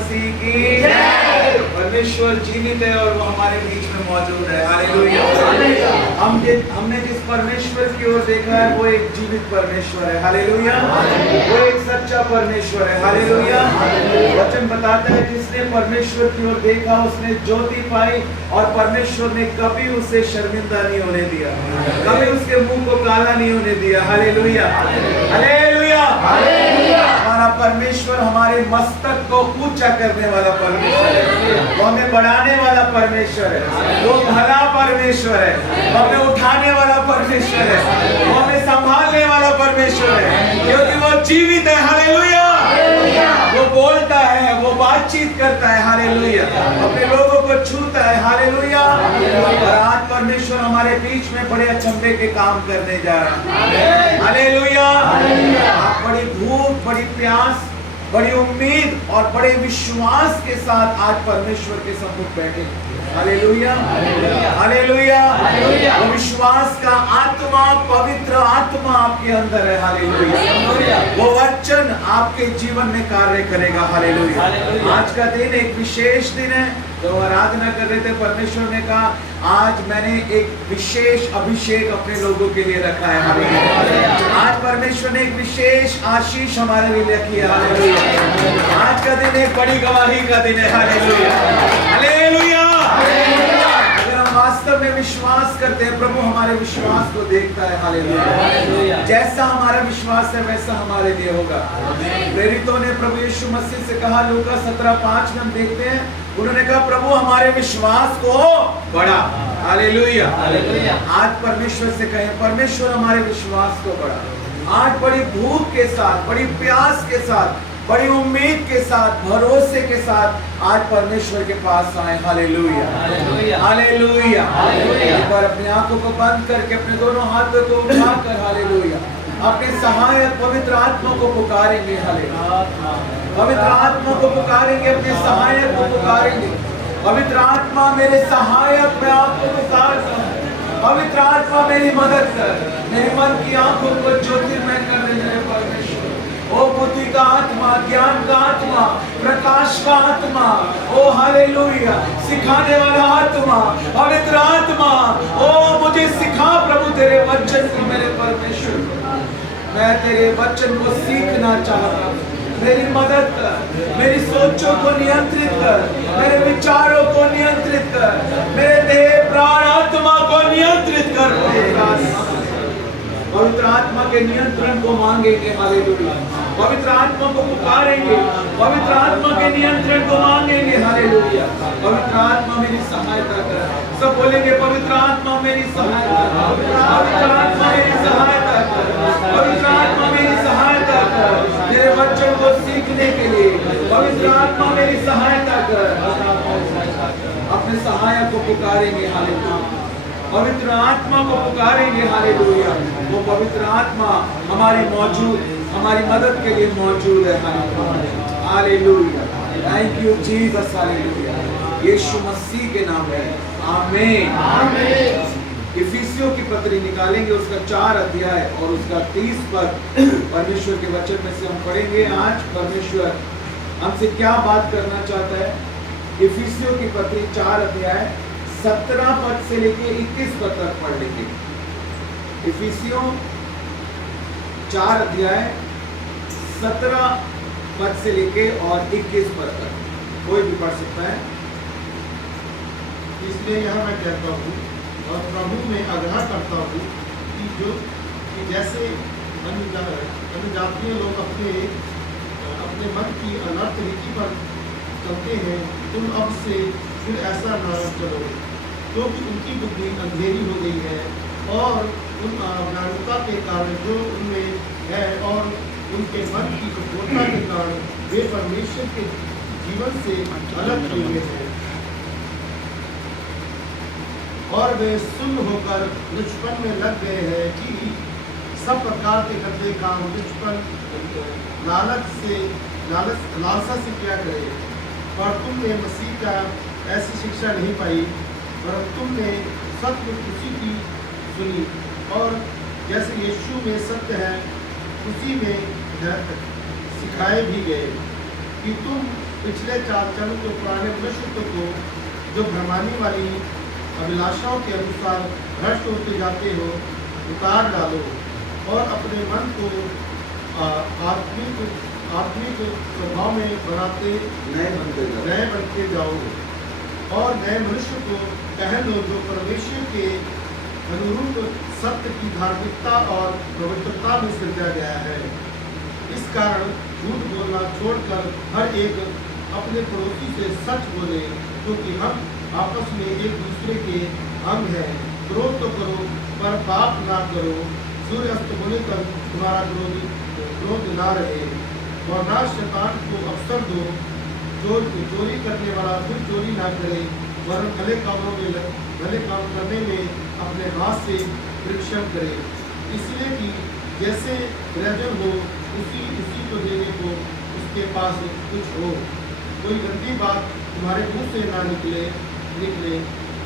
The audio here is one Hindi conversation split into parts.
मसीह की जय। परमेश्वर जीवित है और वो हमारे बीच में मौजूद है। हालेलुया। हमने जिस परमेश्वर की ओर देखा है वो एक जीवित परमेश्वर है। हालेलुया। वो एक सच्चा परमेश्वर है। हालेलुया। वचन बताता है जिसने परमेश्वर की ओर देखा उसने ज्योति पाई और परमेश्वर ने कभी उसे शर्मिंदा नहीं होने दिया, कभी उसके मुंह को काला नहीं होने दिया। हालेलुया। हालेलुया। हमारा परमेश्वर हमारे मस्तक को ऊंचा करने वाला परमेश्वर है, वो हमें बढ़ाने वाला परमेश्वर है, वो भला परमेश्वर है, वो हमें उठाने वाला परमेश्वर है, वो हमें संभालने वाला परमेश्वर है, क्योंकि वो जीवित है। हालेलुया। वो बोलता है, वो बातचीत करता है। हालेलुया। अपने लोगों को छूता है। हालेलुया। और आज परमेश्वर हमारे बीच में बड़े अचंभे के काम करने जा रहा है। हालेलुया। आप बड़ी भूख, बड़ी प्यास, बड़ी उम्मीद और बड़े विश्वास के साथ आज परमेश्वर के सम्मुख बैठे। हालेलुया। हालेलुया। वो विश्वास का आत्मा, पवित्र आत्मा आपके अंदर है। हालेलुया। वो वचन आपके जीवन में कार्य करेगा। हालेलुया। आज का दिन एक विशेष दिन है। तो आराधना कर रहे थे, परमेश्वर ने कहा आज मैंने एक विशेष अभिषेक अपने लोगों के लिए रखा है। हालेलुया। आज परमेश्वर ने एक विशेष आशीष हमारे लिए रखी है। हालेलुया। आज का दिन एक बड़ी गवाही का दिन है। हालेलुया। हालेलुया। अगर हम वास्तव में विश्वास करते हैं, प्रभु हमारे विश्वास को देखता है। हालेलुया। जैसा हमारा विश्वास है वैसा हमारे लिए होगा। प्रेरितों ने प्रभु यीशु मसीह से कहा, लूका 17:5 में हम देखते हैं, उन्होंने कहा प्रभु हमारे विश्वास को बढ़ा। हालेलुया। आज परमेश्वर से कहें, परमेश्वर हमारे विश्वास को बढ़ा। आज बड़ी भूख के साथ, बड़ी प्यास के साथ, बड़ी उम्मीद के साथ, भरोसे के साथ आज परमेश्वर के पास आए। हालेलुया। हालेलुया। एक बार अपनी आंखों को बंद करके अपने दोनों हाथों को उठाकर हालेलुया अपने सहायक पवित्र आत्मा को पुकारेंगे। हालेलुया। पवित्र आत्मा को पुकारेंगे, अपने सहायक को पुकारेंगे। पवित्र आत्मा मेरे सहायक, मैं आपको पुकारता हूं। पवित्र आत्मा मेरी मदद कर, मेरे मन की आंखों को ज्योतिर्मय करने मेरे परमेश्वर। ओ बुद्धि का आत्मा, ज्ञान का आत्मा, प्रकाश का आत्मा, ओ हालेलुया, सिखाने वाला आत्मा, पवित्र आत्मा, ओ मुझे सिखा प्रभु तेरे वचन को मेरे परमेश्वर। मैं तेरे वचन को सीखना चाहता हूँ। मेरी मदद कर, मेरी सोचों को नियंत्रित कर, मेरे विचारों को नियंत्रित कर, मेरे देह प्राण आत्मा को नियंत्रित कर। पवित्र आत्मा के नियंत्रण को मांगेंगे। हालेलुया। पवित्र आत्मा को पुकारेंगे, पवित्र आत्मा के नियंत्रण को मांगेंगे। हालेलुया। पवित्र आत्मा मेरी सहायता कर। सब बोलेंगे पवित्र आत्मा मेरी सहायता कर, पवित्र आत्मा मेरी सहायता कर, पवित्र आत्मा मेरी सहायता कर तेरे बच्चों को सीखने के लिए। पवित्र आत्मा मेरी सहायता कर। अपने सहायक को पुकारेंगे। हालेलुया। पवित्र आत्मा को पुकारेंगे। हालेलुया। वो पवित्र आत्मा हमारी मदद के लिए मौजूद है। Hallelujah. Thank you Jesus. Hallelujah. Yeshu Masih के नाम में आमीन। आमीन। इफिसियों की पत्री निकालेंगे, उसका 4 अध्याय और उसका 30 पद परमेश्वर के वचन में से हम पढ़ेंगे। आज परमेश्वर हमसे क्या बात करना चाहता है। इफिसियों की पत्री 4 अध्याय 17 पद से लेके 21 पद तक पढ़ लेंगे। इफिसियों 4 अध्याय 17 पद से लेके और 21 पद तक कोई भी पढ़ सकता है। इसलिए यह मैं कहता हूँ और प्रभु में आग्रह करता हूँ कि जैसे अन्यजातीय लोग अपने मन की अनर्थ रीति पर चलते हैं, तुम अब से फिर ऐसा न चलो, क्योंकि उनकी बुद्धि अंधेरी हो गई है और उन अज्ञानता के कारण जो उनमें है और उनके मन की कठोरता के कारण वे परमेश्वर के जीवन से अलग हुए हैं और वे सुन्न होकर लुचपन में लग गए हैं कि सब प्रकार के गंदे काम लुचपन लालसा से क्या करे। पर तुमने मसीह का ऐसी शिक्षा नहीं पाई, पर तुमने सत्य उसी की सुनी और जैसे यीशु में सत्य है उसी में सिखाए भी गए। कि तुम पिछले चाल चलन के पुराने मनुष्य को जो भ्रमाने वाली अभिलाषाओं के अनुसार भ्रष्ट होते जाते हो उतार डालो और अपने मन को आत्मिक स्वभाव में बनाते नए बनते जाओ और नए मनुष्य को पहन लो जो परमेश्वर के अनुरूप सत्य की धार्मिकता और पवित्रता में सृजा गया है। इस कारण झूठ बोलना छोड़कर हर एक अपने पड़ोसी से सच बोले, क्योंकि हम आपस में एक दूसरे के अंग हैं। क्रोध तो करो पर पाप ना करो। सूर्य अस्त होने तक तुम्हारा क्रोध ना रहे, वरना शैतान को अवसर दो। चोरी करने वाला फिर चोरी ना करे, वरन भले काम करने में अपने हाथ से परीक्षण करे, इसलिए कि जैसे प्रयोजन हो उसी को देने को उसके पास कुछ हो। कोई गंदी बात तुम्हारे मुंह से ना निकले,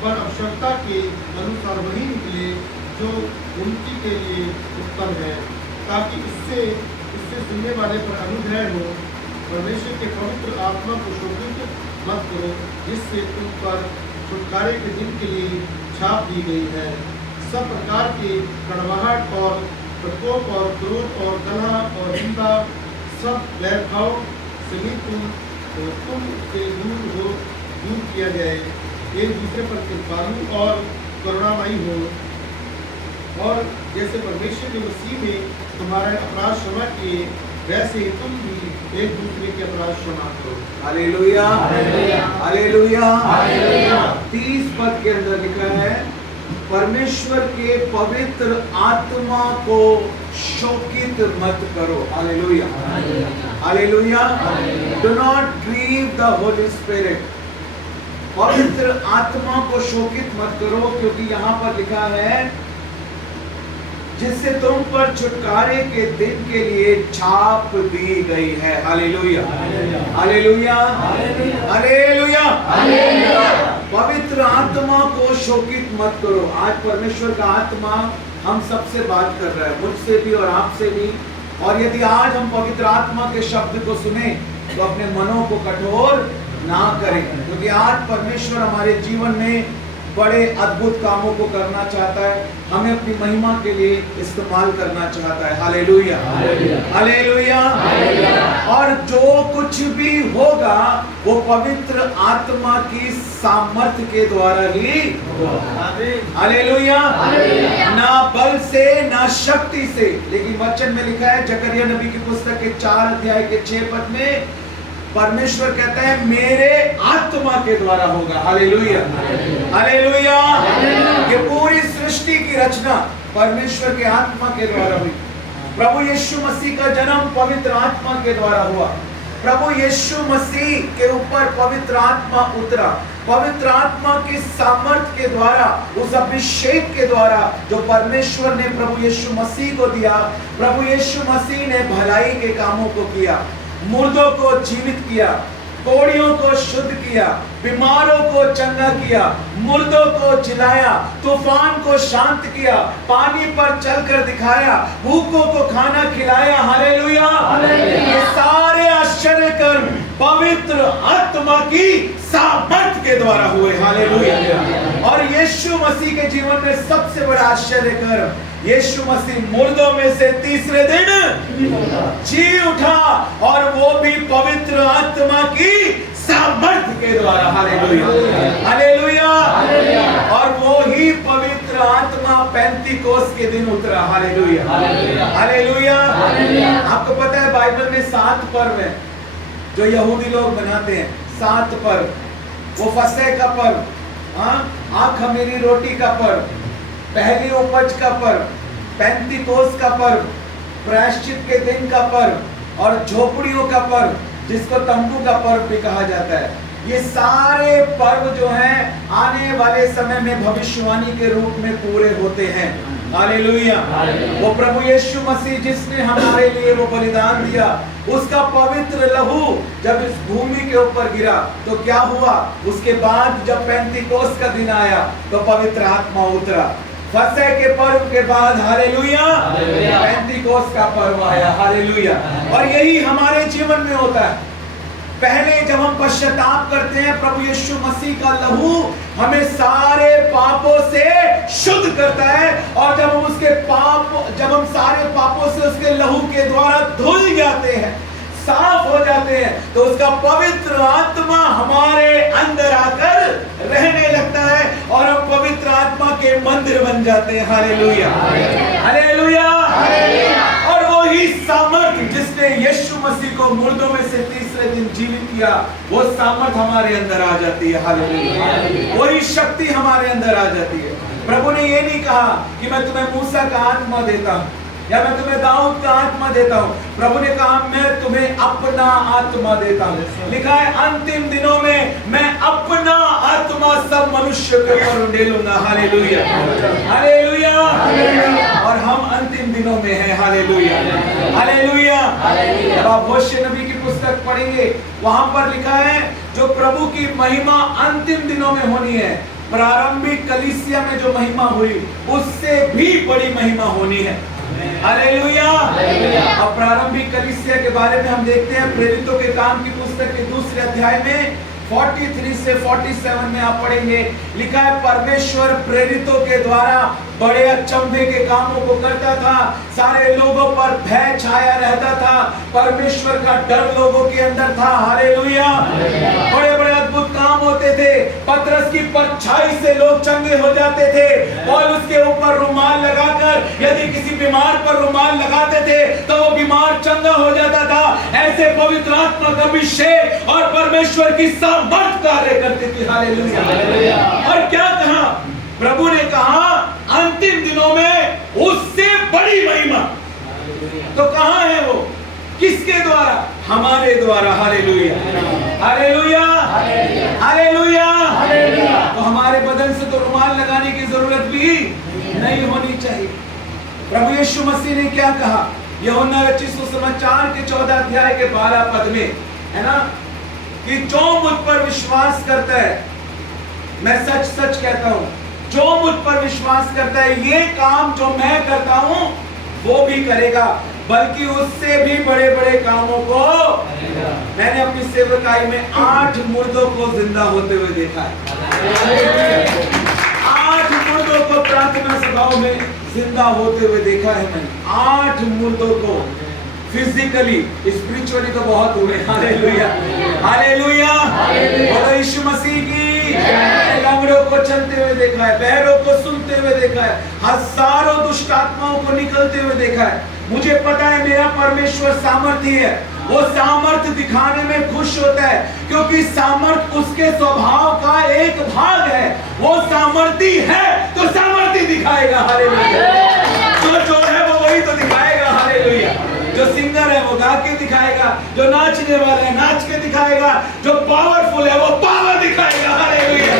पर आवश्यकता के अनुसार वही निकले जो उन्नति के लिए उत्तम है, ताकि इससे सुनने वाले पर अनुग्रह हो। परमेश्वर के पवित्र आत्मा को शोभित मत करो, जिससे तुम पर छुटकारे के दिन के लिए छाप दी गई है। सब प्रकार के कड़वाहट और प्रकोप और क्रोध और कलह और निंदा सब वैरभाव सहित तुम से दूर किया जाए। एक दूसरे पर कृपालु और करुणामयी हो, और जैसे परमेश्वर ने मसीह में तुम्हारे अपराध क्षमा किए, वैसे ही तुम भी एक दूसरे के अपराध क्षमा करो। Hallelujah, hallelujah, hallelujah. 30 पद के अंदर लिखा है, परमेश्वर के पवित्र आत्मा को शोकित मत करो। Hallelujah, hallelujah. Do not grieve the Holy Spirit. पवित्र आत्मा को शोकित मत करो, क्योंकि यहाँ पर लिखा है जिससे तुम पर छुटकारे के दिन के लिए छाप दी गई है। Hallelujah, hallelujah, hallelujah. पवित्र आत्मा को शोकित मत करो। आज परमेश्वर का आत्मा हम सबसे बात कर रहा है, मुझसे भी और आपसे भी। और यदि आज हम पवित्र आत्मा के शब्द को सुने तो अपने मनों को कठोर ना करें, क्योंकि आज परमेश्वर हमारे जीवन में बड़े अद्भुत कामों को करना चाहता है, हमें अपनी महिमा के लिए इस्तेमाल करना चाहता है। Hallelujah, hallelujah. और जो कुछ भी होगा वो पवित्र आत्मा की सामर्थ्य के द्वारा ही होगा। हालेलुया। ना बल से ना शक्ति से, लेकिन वचन में लिखा है जकरिया नबी की पुस्तक के 4 अध्याय के 6 पद में परमेश्वर कहता है मेरे आत्मा के द्वारा होगा। Hallelujah, hallelujah. ये पूरी सृष्टि की रचना परमेश्वर के आत्मा के द्वारा हुई। प्रभु यीशु मसीह का जन्म पवित्र आत्मा के द्वारा हुआ। प्रभु यीशु मसीह के ऊपर पवित्र आत्मा उतरा। पवित्र आत्मा की सामर्थ्य के द्वारा, उस अभिषेक के द्वारा जो परमेश्वर ने प्रभु यीशु मसीह को दिया, प्रभु यीशु मसीह ने भलाई के कामों को किया, मुर्दों को जीवित किया, कोड़ियों को शुद्ध किया, बीमारों को चंगा किया, मुर्दों को जिलाया, तूफान को शांत किया, पानी पर चलकर दिखाया, भूखों को खाना खिलाया। हालेलुया। ये सारे आश्चर्य कर्म पवित्र आत्मा की सामर्थ्य के द्वारा हुए। हालेलुया। और यीशु मसीह के जीवन में सबसे बड़ा आश्चर्य कर्म, यीशु मसीह मुर्दों में से तीसरे दिन जी उठा, और वो भी पवित्र आत्मा की सामर्थ्य के द्वारा। Hallelujah, hallelujah. और वो ही पवित्र आत्मा पेंतीकोस्त के दिन उतरा। Hallelujah, hallelujah. आपको पता है बाइबल में 7 पर्व हैं जो यहूदी लोग मनाते हैं। 7 पर्व, वो फसह का पर्व, खमीरी रोटी का पर्व, पहली उपज का पर्व, पेंतीकोस्त का पर्व, प्रायश्चित के दिन का पर्व, और झोपड़ियों का पर्व जिसको तंबू का पर्व भी कहा जाता है। ये सारे पर्व जो हैं आने वाले समय में भविष्यवाणी के रूप में पूरे होते हैं। हालेलुया। वो प्रभु यीशु मसीह जिसने हमारे लिए वो बलिदान दिया, उसका पवित्र लहू जब इस भूमि के ऊपर गिरा तो क्या हुआ? उसके बाद जब पेंतीकोस्त का दिन आया तो पवित्र आत्मा उतरा। फसह के पर्व के बाद हालेलुया पेंतीकोस्त का पर्व आया। हालेलुया। और यही हमारे जीवन में होता है। पहले जब हम पश्चाताप करते हैं, प्रभु यीशु मसीह का लहू हमें सारे पापों से शुद्ध करता है, और जब हम सारे पापों से उसके लहू के द्वारा धुल जाते हैं, साफ हो जाते हैं, तो उसका पवित्र आत्मा हमारे अंदर आकर रहने लगता है और हम पवित्र आत्मा के मंदिर बन जाते हैं। Hallelujah, hallelujah. और वही सामर्थ जिसने यीशु मसीह को मुर्दों में से तीसरे दिन जीवित किया, वो सामर्थ हमारे अंदर आ जाती है। हालेलुया, वही शक्ति हमारे अंदर आ जाती है। प्रभु ने ये नहीं कहा कि मैं तुम्हें मूसा का आत्मा देता हूं या मैं तुम्हें दाऊद का आत्मा देता हूं। प्रभु ने कहा मैं तुम्हें अपना आत्मा देता हूं। लिखा है अंतिम दिनों में मैं अपना आत्मा सब मनुष्य के ऊपर उंडेलूंगा। Hallelujah, hallelujah. और हम अंतिम दिनों में हैं। Hallelujah, hallelujah. जब आप होशे नबी की पुस्तक पढ़ेंगे, वहां पर लिखा है जो प्रभु की महिमा अंतिम दिनों में होनी है, प्रारंभिक कलीसिया में जो महिमा हुई उससे भी बड़ी महिमा होनी है। हालेलुया। अब प्रारंभिक कलीसिया के बारे में हम देखते हैं प्रेरितों के काम की पुस्तक के दूसरे अध्याय में 43 से 47 में आप पढ़ेंगे। लिखा है परमेश्वर प्रेरितों के द्वारा बड़े अचंभे के कामों को करता था, सारे लोगों पर भय छाया रहता था, परमेश्वर का डर लोगों के अंदर था। हालेलुया। बड़े बड़े अद्भुत काम होते थे, पतरस की परछाई से लोग चंगे हो जाते थे। पौलुस के ऊपर रुमाल लगाकर यदि किसी बीमार पर रुमाल लगाते थे तो वो बीमार चंगा हो जाता था। ऐसे पवित्र आत्मा का अभिषेक और परमेश्वर की सामर्थ कार्य करती थी। हालेलुया। और क्या कहा प्रभु ने? कहा अंतिम दिनों में उससे बड़ी महिमा। तो कहां है वो? किसके द्वारा? हमारे द्वारा। Hallelujah, hallelujah, hallelujah. तो हमारे बदन से तो रुमाल लगाने की जरूरत भी नहीं होनी चाहिए। प्रभु यीशु मसीह ने क्या कहा? यूहन्ना रचित सुसमाचार के 14 अध्याय के 12 पद में है ना, कि जो मुझ पर विश्वास करता है, मैं सच सच कहता हूं, जो मुझ पर विश्वास करता है ये काम जो मैं करता हूं वो भी करेगा, बल्कि उससे भी बड़े बड़े कामों को। मैंने अपनी सेवकाई में 8 मुर्दों को जिंदा होते हुए देखा है। 8 मुर्दों को प्रार्थना सभाओं में जिंदा होते हुए देखा है मैंने। 8 मुर्दों को फिजिकली, स्पिरिचुअली तो बहुत हुए। Hallelujah, hallelujah. बोलो यीशु मसीह की। लंगड़ों को चलते हुए देखा है, बहरों को सुनते हुए देखा है, हजारों दुष्ट आत्माओं को निकलते हुए देखा है। मुझे पता है मेरा परमेश्वर सामर्थी है। वो सामर्थ दिखाने में खुश होता है, क्योंकि सामर्थ उसके स्वभाव का एक भाग है। वो सामर्थी है तो सामर्थी दिखाएगा। हालेलुया। जो है वो वही तो दिखाएगा। हालेलुया। जो सिंगर है वो गा के दिखाएगा, जो नाचने वाला है नाच के दिखाएगा, जो पावरफुल है वो पावर दिखाएगा। हालेलुया।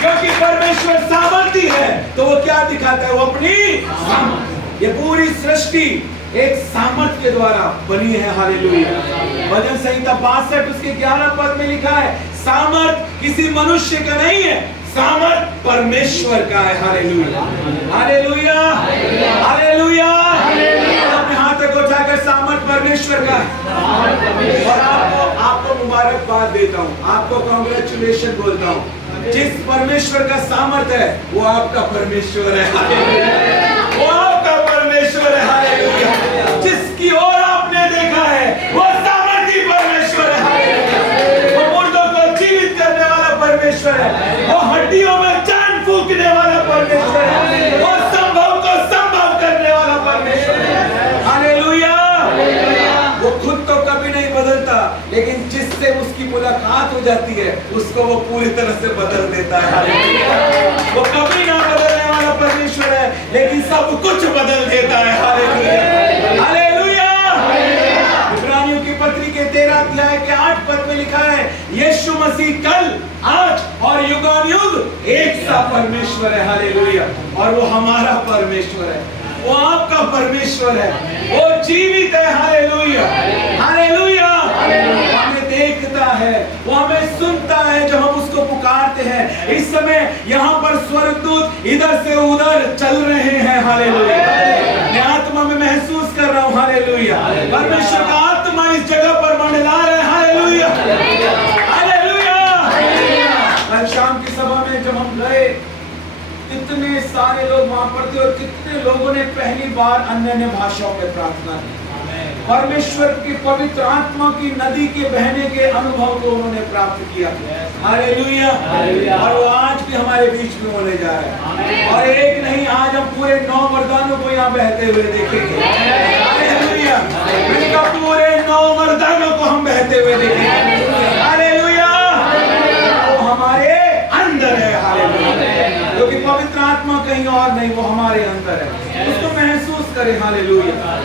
क्योंकि परमेश्वर सामर्थी है तो वो क्या दिखाता है? वो अपनी सामर्थ। ये पूरी सृष्टि एक सामर्थ के द्वारा बनी है। हालेलुया। भजन संहिता 62 उसके 11 पद में लिखा है, सामर्थ किसी मनुष्य का नहीं है, सामर्थ परमेश्वर का है। Hallelujah, hallelujah, hallelujah. अपने हाथ को उठाकर सामर्थ परमेश्वर का है। और आपको मुबारकबाद देता हूँ, आपको कांग्रेचुलेशन बोलता हूँ। जिस परमेश्वर का सामर्थ है वो आपका परमेश्वर है। वो आपका परमेश्वर है। हालेलुया। जिसकी ओर आपने देखा है वो सामर्थी परमेश्वर है। वो मुर्दों को जीवित करने वाला परमेश्वर है। वो हड्डियों में जान फूंकने वाला परमेश्वर है। वो संभव को संभव करने वाला परमेश्वर है। हालेलुया। वो खुद तो कभी नहीं बदलता, लेकिन जिससे उसकी मुलाकात हो जाती है उसको वो पूरी तरह से बदल देता है। हालेलुया। वो कभी ना बदलने वाला परमेश्वर है, लेकिन सब कुछ बदल देता है। Hallelujah, hallelujah. इब्रानियों की पत्री के 13 अध्याय के 8 पद में लिखा है, यीशु मसीह कल, आज और युगानुयुग एक सा परमेश्वर है। हालेलुया। और वो हमारा परमेश्वर है, वो आपका परमेश्वर है, वो जीवित है। Hallelujah, hallelujah. वो हमें देखता है, वो हमें सुनता है जब हम उसको पुकारते हैं। इस समय यहाँ पर स्वर्गदूत इधर से उधर चल रहे हैं। हालेलुया। मैं आत्मा में महसूस कर रहा हूँ। हालेलुया। परमेश्वर का आत्मा इस जगह पर मंडला रहा है। हालेलुया। कितने सारे लोग वहां पर थे और कितने लोगों ने पहली बार अन्य भाषाओं में प्रार्थना की। परमेश्वर की पवित्र आत्मा की नदी के बहने के अनुभव को उन्होंने प्राप्त किया। हालेलुया। और वो आज भी हमारे बीच में होने जा रहा है। और एक नहीं, आज हम पूरे 9 वरदानों को यहाँ बहते हुए देखेंगे। हालेलुया। इनका पूरे 9 वरदानों को हम बहते हुए देखेंगे। हालेलुया। वो हमारे अंदर है। हालेलुया। क्योंकि पवित्र आत्मा कहीं और नहीं, वो हमारे अंदर है। उसको महसूस करें। हालेलुया।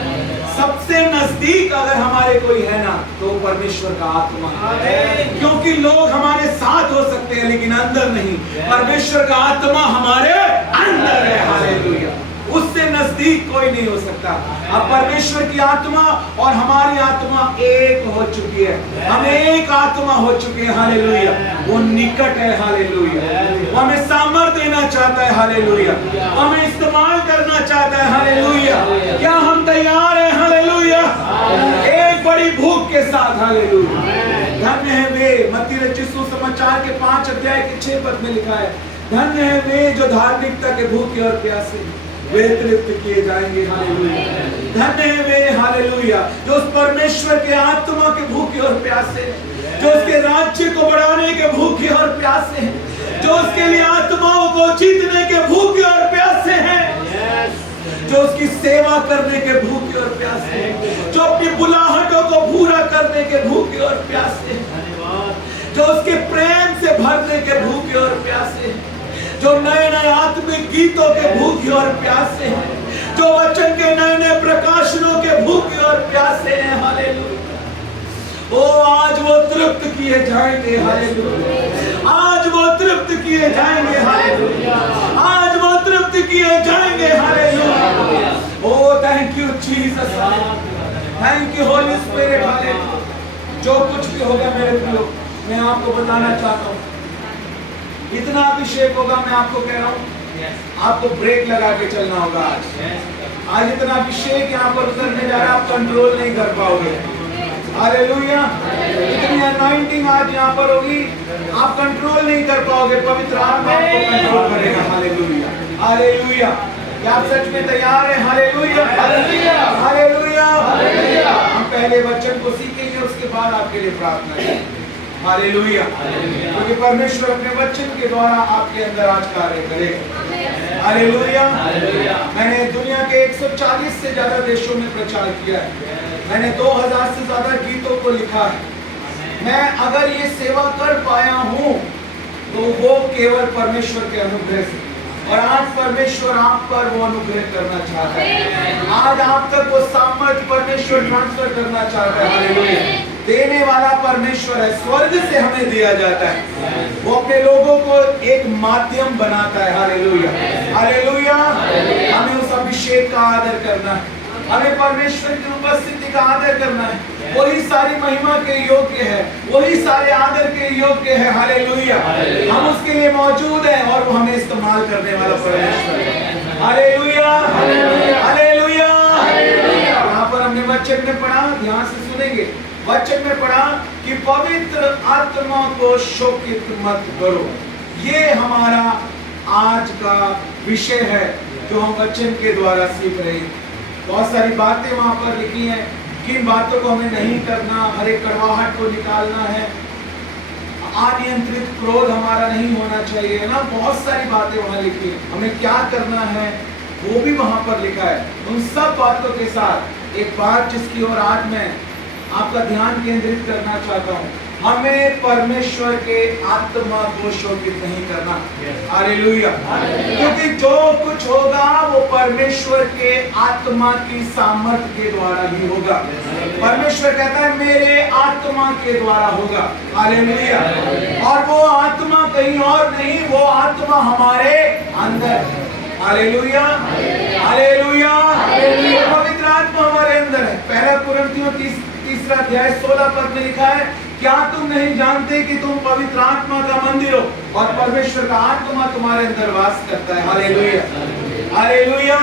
सबसे नजदीक अगर हमारे कोई है ना, तो परमेश्वर का आत्मा है। क्योंकि लोग हमारे साथ हो सकते हैं लेकिन अंदर नहीं। परमेश्वर का आत्मा हमारे अंदर है। हालेलुया। उससे नजदीक कोई नहीं हो सकता। अब परमेश्वर की आत्मा और हमारी आत्मा एक हो चुकी है। हम एक आत्मा हो चुके हैं। हालेलुया। वो निकट है। हालेलुया। वो हमें सामर्थ्य देना चाहता है। हालेलुया। वो हमें इस्तेमाल करना चाहता है। हालेलुया। क्या हम तैयार हैं? हालेलुया। एक बड़ी भूख के साथ। हालेलुया। धन्य है वे, मत्ती रचित सुसमाचार के 5 अध्याय के 6 पद में लिखा है, धन्य है वे जो धार्मिकता के भूखे और प्यासे, वे तृप्त किए जाएंगे। हालेलुया। धन्य है वे, हालेलुया, जो उस परमेश्वर के आत्मा के भूखे और प्यासे हैं, जो उसके राज्य को बढ़ाने के भूखे और प्यासे हैं, जो उसके लिए आत्माओं को जीतने के भूखे और प्यासे हैं, जो उसकी सेवा करने के भूखे और प्यासे हैं, जो अपनी बुलाहटों को पूरा करने के भूखे और प्यासे हैं, जो उसके प्रेम से भरने के भूखे और प्यासे हैं, जो नए नए आत्मिक गीतों के भूखे और प्यासे हैं, जो वचन के नए नए प्रकाशनों के भूखे और प्यासे हैं। हालेलुया। ओ आज वो तृप्त किए जाएंगे। हालेलुया। आज वो तृप्त किए जाएंगे। हालेलुया। आज वो तृप्त किए जाएंगे। Hallelujah. Oh thank you Jesus. Thank you Holy Spirit. Hallelujah. जो कुछ भी होगा मेरे प्रियो, मैं आपको बताना चाहता हूँ, इतना अभिषेक होगा, मैं आपको कह रहा हूँ, आपको ब्रेक लगा के चलना होगा। आज इतना अभिषेक यहाँ पर उतरने जा रहा है, आप कंट्रोल नहीं कर पाओगे। हालेलुया। इतनी अनॉइंटिंग आज यहाँ पर होगी, आप कंट्रोल नहीं कर पाओगे। पवित्र आत्मा आपको कंट्रोल करेगा। हालेलुया। हालेलुया। क्या आप सच में तैयार हैं? हालेलुया। हालेलुया। हम पहले वचन को सीखेंगे, उसके बाद आपके लिए प्रार्थना करेंगे। हालेलुया। क्योंकि परमेश्वर अपने वचन के द्वारा आपके अंदर आज कार्य करेगा। हालेलुया। मैंने दुनिया के 140 से ज्यादा देशों में प्रचार किया है। मैंने 2000 से ज्यादा गीतों को लिखा है। मैं अगर ये सेवा कर पाया हूँ तो वो केवल परमेश्वर के अनुग्रह से, और आज परमेश्वर आप पर वो अनुग्रह करना चाहता है। आज आप तक वो सामर्थ्य परमेश्वर ट्रांसफर करना चाहता है। हालेलुया। देने वाला परमेश्वर है, स्वर्ग से हमें दिया जाता है। वो अपने लोगों को एक माध्यम बनाता है। हालेलुया। हालेलुया। हमें उस अभिषेक का आदर करना है, हमें परमेश्वर की उपस्थिति का आदर करना है। वही सारी महिमा के योग्य है, वही सारे आदर के योग्य है। हालेलुया। हम उसके लिए मौजूद हैं और वो हमें इस्तेमाल करने वाला परमेश्वर है। हालेलुया। हालेलुया। यहाँ पर हमने वचन में पढ़ा, ध्यान से सुनेंगे। वचन में पढ़ा कि पवित्र आत्मा को शोकित मत करो। ये हमारा आज का विषय है जो हम वचन के द्वारा सीख रहे हैं। बहुत सारी बातें वहां पर लिखी हैं, किन बातों को हमें नहीं करना, हर एक कड़वाहट को निकालना है, अनियंत्रित क्रोध हमारा नहीं होना चाहिए, है ना। बहुत सारी बातें वहां लिखी हैं, हमें क्या करना है वो भी वहां पर लिखा है। उन सब बातों के साथ एक बात जिसकी ओर आज मैं आपका ध्यान केंद्रित करना चाहता हूँ, हमें परमेश्वर के आत्मा को शोकित नहीं करना। हालेलुया। क्योंकि जो कुछ होगा वो परमेश्वर के आत्मा की सामर्थ्य के द्वारा ही होगा। परमेश्वर कहता है मेरे आत्मा के द्वारा होगा। हालेलुया। और वो आत्मा कहीं और नहीं, वो आत्मा हमारे अंदर। हालेलुया। हालेलुया। पवित्र आत्मा हमारे अंदर है। पहला कुरिन्थियों 3 अध्याय 16 पद में लिखा है, क्या तुम नहीं जानते कि तुम पवित्र आत्मा का मंदिर हो और परमेश्वर का आत्मा तुम्हारे अंदर वास करता है। हालेलुया। हालेलुया।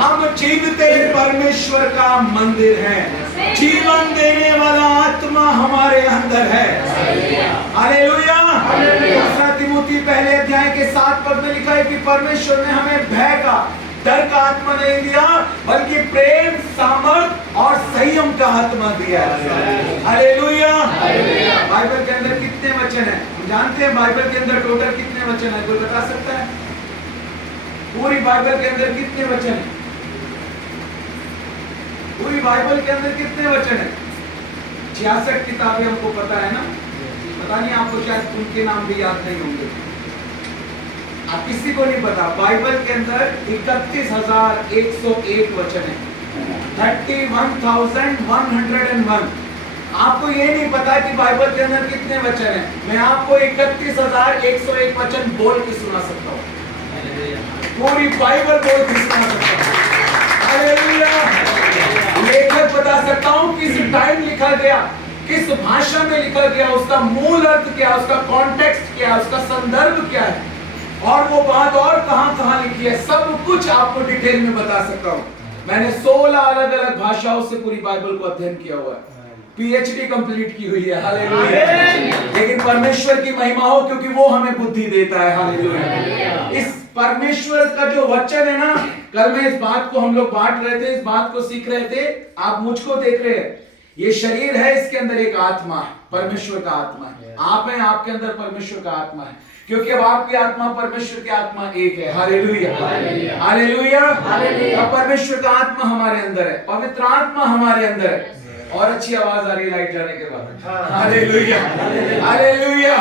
हम जीवते परमेश्वर का मंदिर हैं, जीवन देने वाला आत्मा हमारे अंदर है। हालेलुया। तीमुथी पहले अध्याय के 7 पद में लिखा है कि परमेश्वर ने हमें भय का, डर का आत्मा नहीं दिया, बल्कि प्रेम, सामर्थ और संयम का आत्मा दिया है। हालेलुया। बाइबल के अंदर कितने वचन हैं? हम जानते हैं बाइबल के अंदर टोटल कितने वचन हैं? कोई बता सकता है? पूरी बाइबल के अंदर कितने वचन हैं? पूरी बाइबल के अंदर कितने वचन हैं? 66 किताबें हमको पता है ना? पता नहीं आपको, शायद उनके नाम भी याद नहीं होंगे। आप किसी को नहीं पता, बाइबल के अंदर 31,101 वचन है, 31,101। आपको ये नहीं पता कि बाइबल के अंदर कितने वचन हैं। मैं आपको 31,101 वचन बोल के सुना सकता हूँ, पूरी बाइबल बोल के सुना सकता हूँ। हालेलुया। लेखक बता सकता हूँ किस टाइम लिखा गया, किस भाषा में लिखा गया, उसका मूल अर्थ क्या, उसका कॉन्टेक्स्ट क्या, उसका संदर्भ क्या है, और वो बात और कहां लिखी है, सब कुछ आपको डिटेल में बता सकता हूं। मैंने 16 अलग अलग भाषाओं से पूरी बाइबल को अध्ययन किया हुआ है, पीएचडी कंप्लीट की हुई है। हालेलुया। लेकिन परमेश्वर की महिमा हो, क्योंकि वो हमें बुद्धि देता है। हालेलुया। इस परमेश्वर का जो वचन है ना, कल में इस बात को हम लोग बांट रहे थे, इस बात को सीख रहे थे, आप मुझको देख रहे हैं। ये शरीर है, इसके अंदर एक आत्मा है, परमेश्वर का आत्मा है। आप हैं, आपके अंदर परमेश्वर का आत्मा है, क्योंकि अब आपकी आत्मा परमेश्वर की आत्मा एक है। हालेलुया। हालेलुया। अब परमेश्वर का आत्मा हमारे अंदर है, पवित्र आत्मा हमारे अंदर है। और अच्छी आवाज आ रही है लाइट जाने के बाद। हालेलुया। हालेलुया।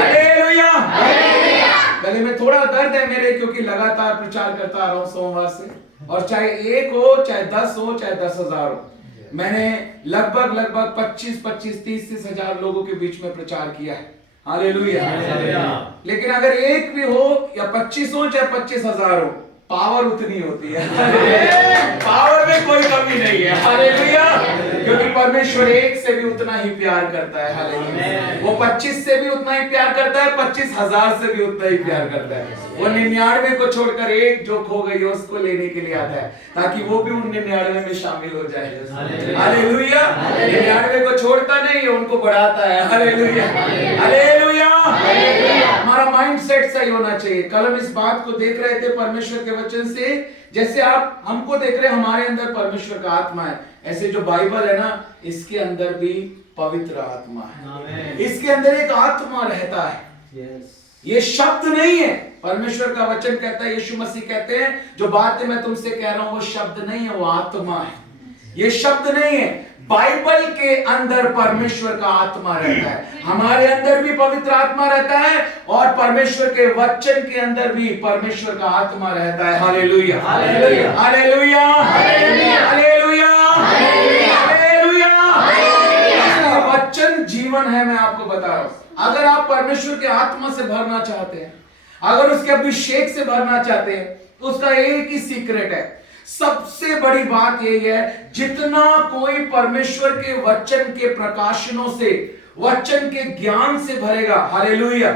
हालेलुया। गले में थोड़ा दर्द है मेरे, क्योंकि लगातार प्रचार करता आ रहा हूं सोमवार से, और चाहे 1 हो, चाहे 10 हो, चाहे 10,000 हो। मैंने लगभग 25-30 हजार लोगों के बीच में प्रचार किया है। हालेलुया। लेकिन अगर एक भी हो या 25 हो, चाहे 25,000 हो, पावर उतनी होती है। पावर में कोई कमी नहीं है। हालेलुया। क्योंकि परमेश्वर एक से भी उतना ही प्यार करता है। हालेलुया। वो 25 से भी उतना ही प्यार करता है, 25,000 से भी उतना ही प्यार करता है। वो 99 को छोड़कर एक जो खो गई है उसको लेने के लिए आता है, ताकि वो भी उन 99 में शामिल हो जाए। हालेलुया। 99 को छोड़ता नहीं है, उनको बढ़ाता है। हालेलुया। हालेलुया। हमारा माइंडसेट सही होना चाहिए। कल हम इस बात को देख रहे थे परमेश्वर के वचन से, जैसे आप हमको देख रहे हैं, हमारे अंदर परमेश्वर का आत्मा है, ऐसे जो बाइबल है ना, इसके अंदर भी पवित्र आत्मा है। इसके अंदर एक आत्मा रहता है। ये शब्द नहीं है। परमेश्वर का वचन कहता है, यीशु मसीह कहते हैं, जो बातें मैं तुमसे कह रहा हूं वो शब्द नहीं है, वो आत्मा है। ये शब्द नहीं है। बाइबल के अंदर परमेश्वर का आत्मा रहता है, हमारे अंदर भी पवित्र आत्मा रहता है, और परमेश्वर के वचन के अंदर भी परमेश्वर का आत्मा रहता है। Hallelujah. Hallelujah. Hallelujah. Hallelujah. Hallelujah. वचन जीवन है, मैं आपको बता रहा हूं। अगर आप परमेश्वर के आत्मा से भरना चाहते हैं, अगर उसके अभिषेक से भरना चाहते हैं, तो उसका एक ही सीक्रेट है। सबसे बड़ी बात यही है, जितना कोई परमेश्वर के वचन के प्रकाशनों से, वचन के ज्ञान से भरेगा, हालेलुया,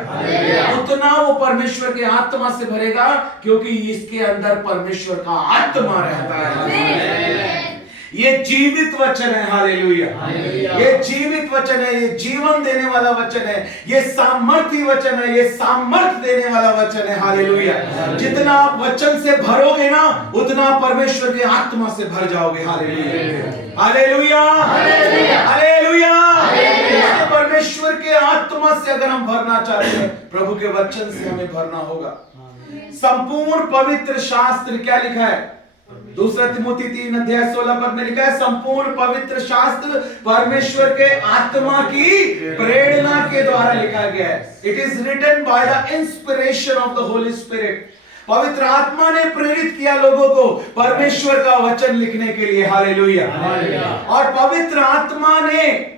उतना वो परमेश्वर के आत्मा से भरेगा, क्योंकि इसके अंदर परमेश्वर का आत्मा रहता है। ये जीवित वचन है। हालेलुया। ये जीवित वचन है, ये जीवन देने वाला वचन है, ये सामर्थी वचन है, ये सामर्थ देने वाला वचन है। हालेलुया। जितना आप वचन से भरोगे ना, उतना परमेश्वर के आत्मा से भर जाओगे। हालेलुया। हालेलुया। हालेलुया। परमेश्वर के आत्मा से अगर हम भरना चाहते हैं, प्रभु के वचन से हमें भरना होगा। संपूर्ण पवित्र शास्त्र क्या लिखा है? 2 तिमोथी 3:16 में लिखा है, संपूर्ण पवित्र शास्त्र परमेश्वर के आत्मा की प्रेरणा के द्वारा लिखा गया है। It is written by the inspiration of the Holy Spirit. पवित्र आत्मा ने प्रेरित किया लोगों को परमेश्वर का वचन लिखने के लिए। हालेलुया। और पवित्र आत्मा ने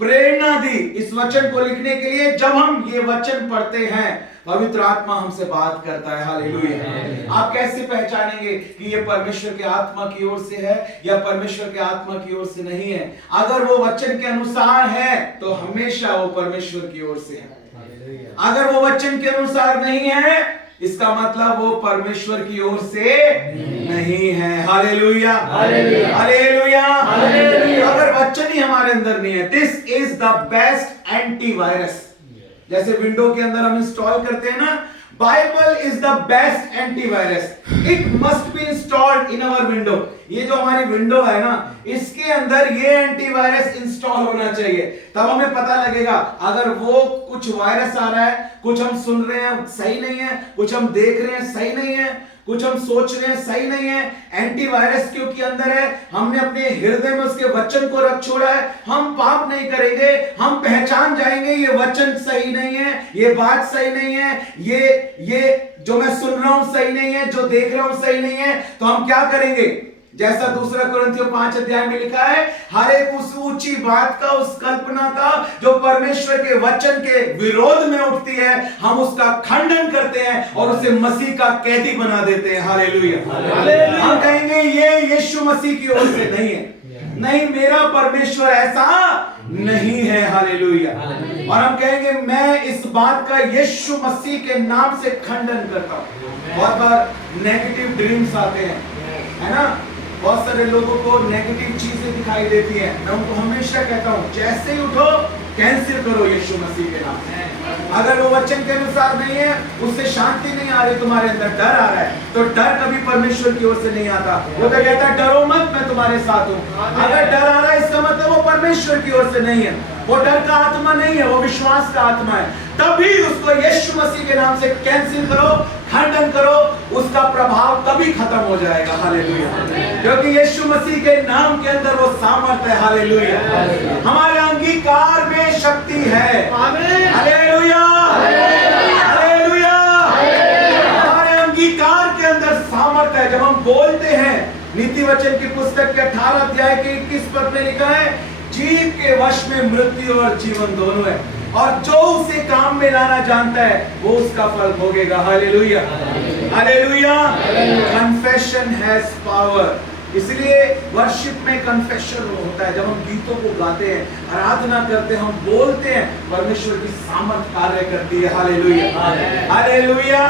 प्रेरणा दी इस वचन को लिखने के लिए। जब हम ये वचन पढ़ते हैं, पवित्र आत्मा हमसे बात करता है। हालेलुया। आप कैसे पहचानेंगे कि ये परमेश्वर के आत्मा की ओर से है या परमेश्वर के आत्मा की ओर से नहीं है? अगर वो वचन के अनुसार है तो हमेशा वो परमेश्वर की ओर से है। अगर वो वचन के अनुसार नहीं है, इसका मतलब वो परमेश्वर की ओर से नहीं है। हालेलुया। हालेलुया। अगर वचन ही हमारे अंदर नहीं है, this is the best antivirus. जैसे विंडो के अंदर हम इंस्टॉल करते हैं ना, Bible is the best antivirus, it must be installed in our window. ये जो हमारी विंडो है ना, इसके अंदर ये एंटीवायरस इंस्टॉल होना चाहिए, तब हमें पता लगेगा अगर वो कुछ वायरस आ रहा है, कुछ हम सुन रहे हैं सही नहीं है, कुछ हम देख रहे हैं सही नहीं है, कुछ हम सोच रहे हैं सही नहीं है, एंटीवायरस क्योंकि अंदर है, हमने अपने हृदय में उसके वचन को रख छोड़ा है, हम पाप नहीं करेंगे, हम पहचान जाएंगे ये वचन सही नहीं है, ये बात सही नहीं है, ये जो मैं सुन रहा हूं सही नहीं है, जो देख रहा हूं सही नहीं है, तो हम क्या करेंगे? जैसा दूसरा कुरिन्थियों 5 अध्याय में लिखा है, हर एक उस ऊंची बात का, उस कल्पना का जो परमेश्वर के वचन के विरोध में उठती है, हम उसका खंडन करते हैं और उसे मसीह का कैदी बना देते हैं। हालेलुया। हम कहेंगे ये यीशु मसीह की ओर से नहीं है, नहीं, मेरा परमेश्वर ऐसा नहीं है। हालेलुया। और हम कहेंगे मैं इस बात का यीशु मसीह के नाम से खंडन करता हूं। बहुत बार नेगेटिव ड्रीम्स आते हैं, है ना, बहुत सारे लोगों को नेगेटिव चीजें दिखाई देती हैं। मैं उनको हमेशा कहता हूं जैसे ही उठो कैंसिल करो यीशु मसीह के नाम से। अगर वो वचन के अनुसार नहीं है, उससे शांति नहीं आ रही, तुम्हारे अंदर डर आ रहा है, तो डर कभी परमेश्वर की ओर से नहीं आता। वो तो कहता है डरो मत, मैं तुम्हारे साथ हूं। अगर डर आ रहा है इसका मतलब वो परमेश्वर की ओर से नहीं है, वो डर का आत्मा नहीं है, वो विश्वास का आत्मा है। तभी उसको यीशु मसीह के नाम से कैंसिल करो, खंडन करो, उसका प्रभाव तभी खत्म हो जाएगा। हालेलुया। क्योंकि यीशु मसीह के नाम के अंदर वो सामर्थ्य है। हालेलुया। हमारे अंगीकार में शक्ति है। हालेलुया। हालेलुया। हमारे अंगीकार के अंदर सामर्थ्य है। जब हम बोलते हैं, नीति वचन की पुस्तक के 18 अध्याय के 21 पद में लिखा है, जीव के वश में मृत्यु और जीवन दोनों है, और जो उसे काम में लाना जानता है वो उसका फल भोगेगा। Hallelujah. Hallelujah. Confession has power. इसलिए वर्शिप में कन्फेशन होता है। जब हम गीतों को गाते हैं, आराधना करते हैं, हम बोलते हैं, परमेश्वर की सामर्थ कार्य करती है। हालेलुया। हालेलुया।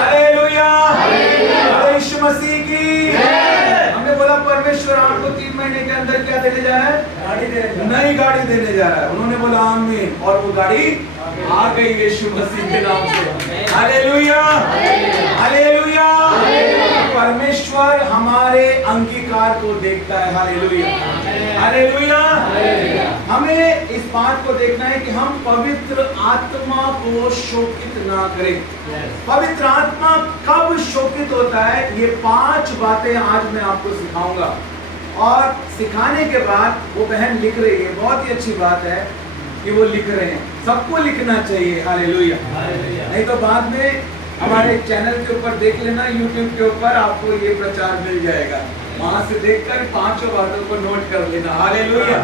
हालेलुया। यीशु मसीह की। हमने बोला परमेश्वर आपको 3 महीने के अंदर क्या देने जा रहा है? गाड़ी देने जा रहा है। नई गाड़ी देने जा रहा है। उन्होंने बोला आमीन, और वो गाड़ी आ गई यीशु मसीह के नाम से। हालेलुया। हालेलुया। परमेश्वर हमारे अंगीकार को देखता है। हालेलुया। हालेलुया। हमें इस बात को देखना है कि हम पवित्र आत्मा को शोकित ना करें। पवित्र आत्मा कब शोकित होता है, ये 5 बातें आज मैं आपको सिखाऊंगा। और सिखाने के बाद वो बहन लिख रही है, बहुत ही अच्छी बात है कि वो लिख रहे हैं, सबको लिखना चाहिए। हालेलुया। नहीं तो बाद में हमारे चैनल के ऊपर देख लेना, यूट्यूब के ऊपर आपको ये प्रचार मिल जाएगा, वहां से देखकर 5 बातों को नोट कर लेना। हालेलुया।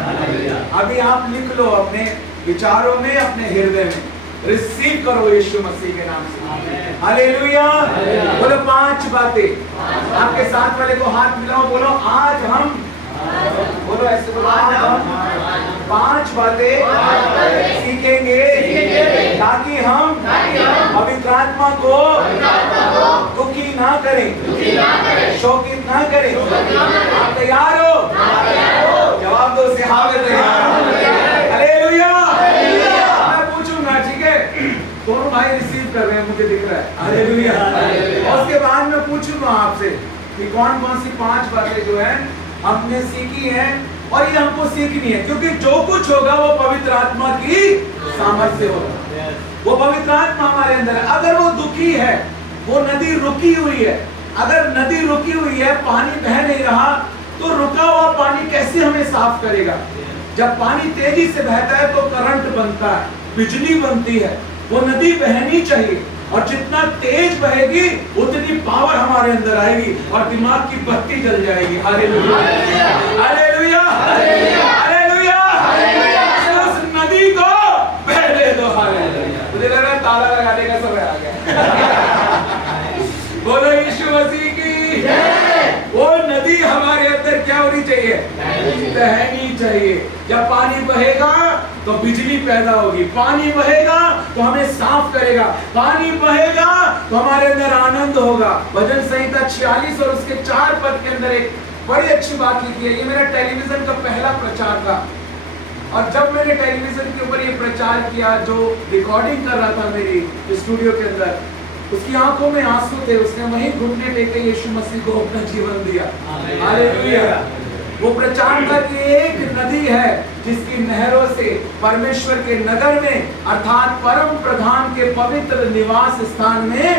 अभी आप लिख लो अपने विचारों में, अपने हृदय में, रिसीव करो यीशु मसीह के नाम से। हालेलुया। बोलो 5 बातें। आपके साथ वाले को हाथ मिलाओ, बोलो आज हम, बोलो ऐसे बोलो, आज हम 5 बातें सीखेंगे ताकि हम पवित्र आत्मा को दुखी ना करें, शोकित ना करें। आप तैयार हो? जवाब दो से हाँ मैं तैयार हूं। हालेलुया। मैं पूछूंगा, ठीक है? दोनों भाई रिसीव कर रहे हैं, मुझे दिख रहा है। हालेलुया। और उसके बाद मैं पूछूंगा आपसे कि कौन कौन सी 5 बातें जो है हमने सीखी है और ये हमको सीखनी है, क्योंकि जो कुछ होगा वो पवित्र आत्मा की सामर्थ्य से होगा। वो पवित्र आत्मा हमारे अंदर है। अगर वो दुखी है, वो नदी रुकी हुई है, अगर नदी रुकी हुई है, पानी बह नहीं रहा, तो रुका हुआ पानी कैसे हमें साफ करेगा? जब पानी तेजी से बहता है तो करंट बनता है, बिजली बनती है, वो नदी बहनी चाहिए, और जितना तेज बहेगी उतनी पावर हमारे अंदर आएगी और दिमाग की बत्ती जल जाएगी। हालेलुया। हालेलुया। हालेलुया। उस नदी को बहने दो। हालेलुया। मुझे लग रहा है ताला लगाने का समय आ गया। बोलो यीशु मसीह की जय। वो नदी हमारे अंदर क्या होनी चाहिए? बहनी चाहिए। जब पानी बहेगा तो बिजली पैदा होगी, पानी बहेगा तो हमें साफ करेगा, पानी बहेगा तो हमारे अंदर आनंद होगा। भजन संहिता 46 और उसके 4 पद के अंदर एक बड़ी अच्छी बात लिखी है। ये मेरा टेलीविजन का पहला प्रचार था, और जब मैंने टेलीविजन के ऊपर ये प्रचार प्रचार किया, जो रिकॉर्डिंग कर रहा था मेरी स्टूडियो के अंदर, उसकी आंखों में आंसू थे, उसने वहीं घुटने टेके यीशु मसीह को अपना जीवन दिया। हालेलुया। वो प्रचार था कि एक नदी है जिसकी नहरों से परमेश्वर के नगर में अर्थात परम प्रधान के पवित्र निवास स्थान में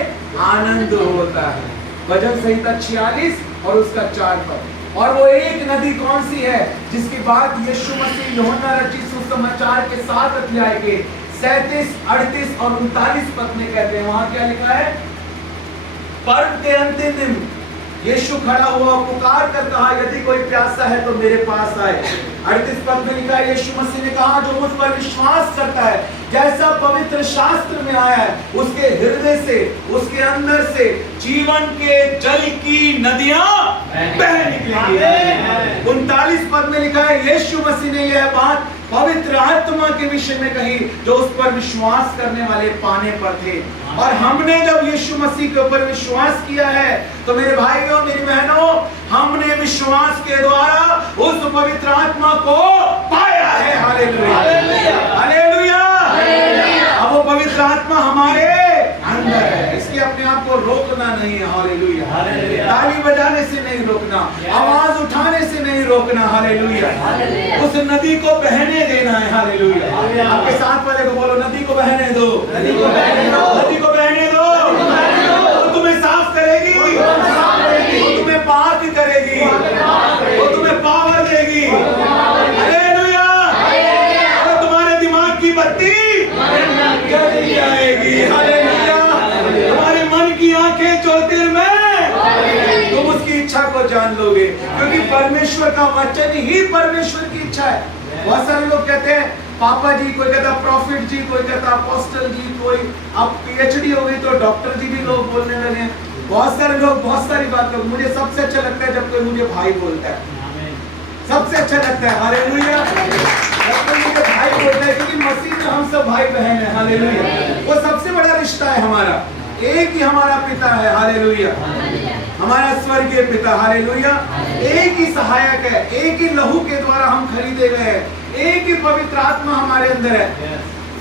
आनंद होता है। भजन संहिता 46 और उसका 4 पद। और वो एक नदी कौन सी है जिसकी बात यीशु मसीह यूहन्ना रचित सुसमाचार के 7 अध्याय के 37, 38 और 39 पद में कहते हैं। वहां क्या लिखा है? पर्व के अंतिम दिन यीशु खड़ा हुआ, पुकार कर कहा, यदि कोई प्यासा है तो मेरे पास आए। 38 पद में लिखा है, यीशु मसीह ने कहा, जो मुझ पर विश्वास करता है, जैसा पवित्र शास्त्र में आया है, उसके हृदय से, उसके अंदर से जीवन के जल की नदियां बह निकलेंगी। 39 पद में लिखा है, यीशु मसीह ने यह बात पवित्र आत्मा के विषय में कही, जो उस पर विश्वास करने वाले पाने पर थे। और हमने जब यीशु मसीह के ऊपर विश्वास किया है, तो मेरे भाइयों, मेरी बहनों, हमने विश्वास के द्वारा उस पवित्र आत्मा को पाया है। Hallelujah, hallelujah. अब वो पवित्र आत्मा हमारे अंदर है, इसलिए अपने आप को रोकना नहीं है। हालेलुया। ताली बजाने से नहीं रोकना, आवाज उठाने से नहीं रोकना। हालेलुया। उस नदी को बहने देना है। हालेलुया। आपके साथ वाले को बोलो, नदी को बहने दो, नदी को बहने दो, नदी को बहने दो। वो तुम्हें साफ करेगी, वो तुम्हें पाक करेगी, वो तुम्हें पावर देगी। हालेलुया। और तुम्हारे दिमाग की बत्ती जल जाएगी। हालेलुया। तुम्हारे मन की आंखें ज्योतिर्मय, तुम उसकी इच्छा को जान लोगे, क्योंकि परमेश्वर का वचन ही परमेश्वर की इच्छा है। बहुत सारे लोग कहते हैं पापा जी, कोई कहता प्रॉफिट जी, कोई कहता अपोस्टल जी, कोई अब पीएचडी हो गई तो डॉक्टर जी भी लोग बोलने लगे। बहुत सारे लोग बहुत सारी बात करते। मुझे सबसे अच्छा लगता है जब कोई मुझे भाई बोलता है, सबसे अच्छा लगता है। हालेलुया। जब कोई मुझे भाई बोलता है, क्योंकि मसीह में हम सब भाई बहन हैं। हालेलुया। वो सबसे बड़ा रिश्ता है हमारा। एक ही हमारा पिता है। हालेलुया। हमारा स्वर्गीय पिता। हालेलुया। एक ही सहायक है, एक ही लहू के द्वारा हम खरीदे गए हैं, एक ही पवित्र आत्मा हमारे अंदर है।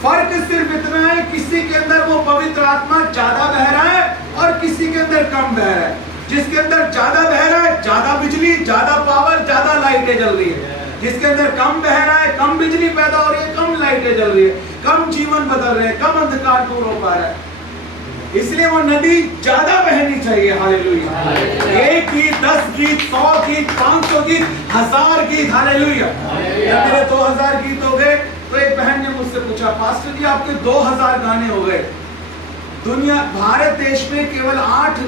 फर्क सिर्फ इतना है, किसी के अंदर वो पवित्र आत्मा ज्यादा बह रहा है और किसी के अंदर कम बह रहा है। जिसके अंदर ज्यादा बह रहा है, ज्यादा बिजली, ज्यादा पावर, ज्यादा लाइटें जल रही है। जिसके अंदर कम बह रहा है, कम बिजली पैदा हो रही है, कम लाइटें जल रही है, कम जीवन बदल रहे हैं, कम अंधकार दूर हो पा रहा है। इसलिए वो नदी ज्यादा बहनी चाहिए। हालेलुया। 1 गीत, 10 गीत, 100 गीत, 500 गीत, 1000 गीत। हालेलुया। जब मेरे 2000 गीत हो गए तो एक बहन ने मुझसे पूछा, पास्टर जी आपके 2000 गाने हो गए, दुनिया भारत देश में केवल 8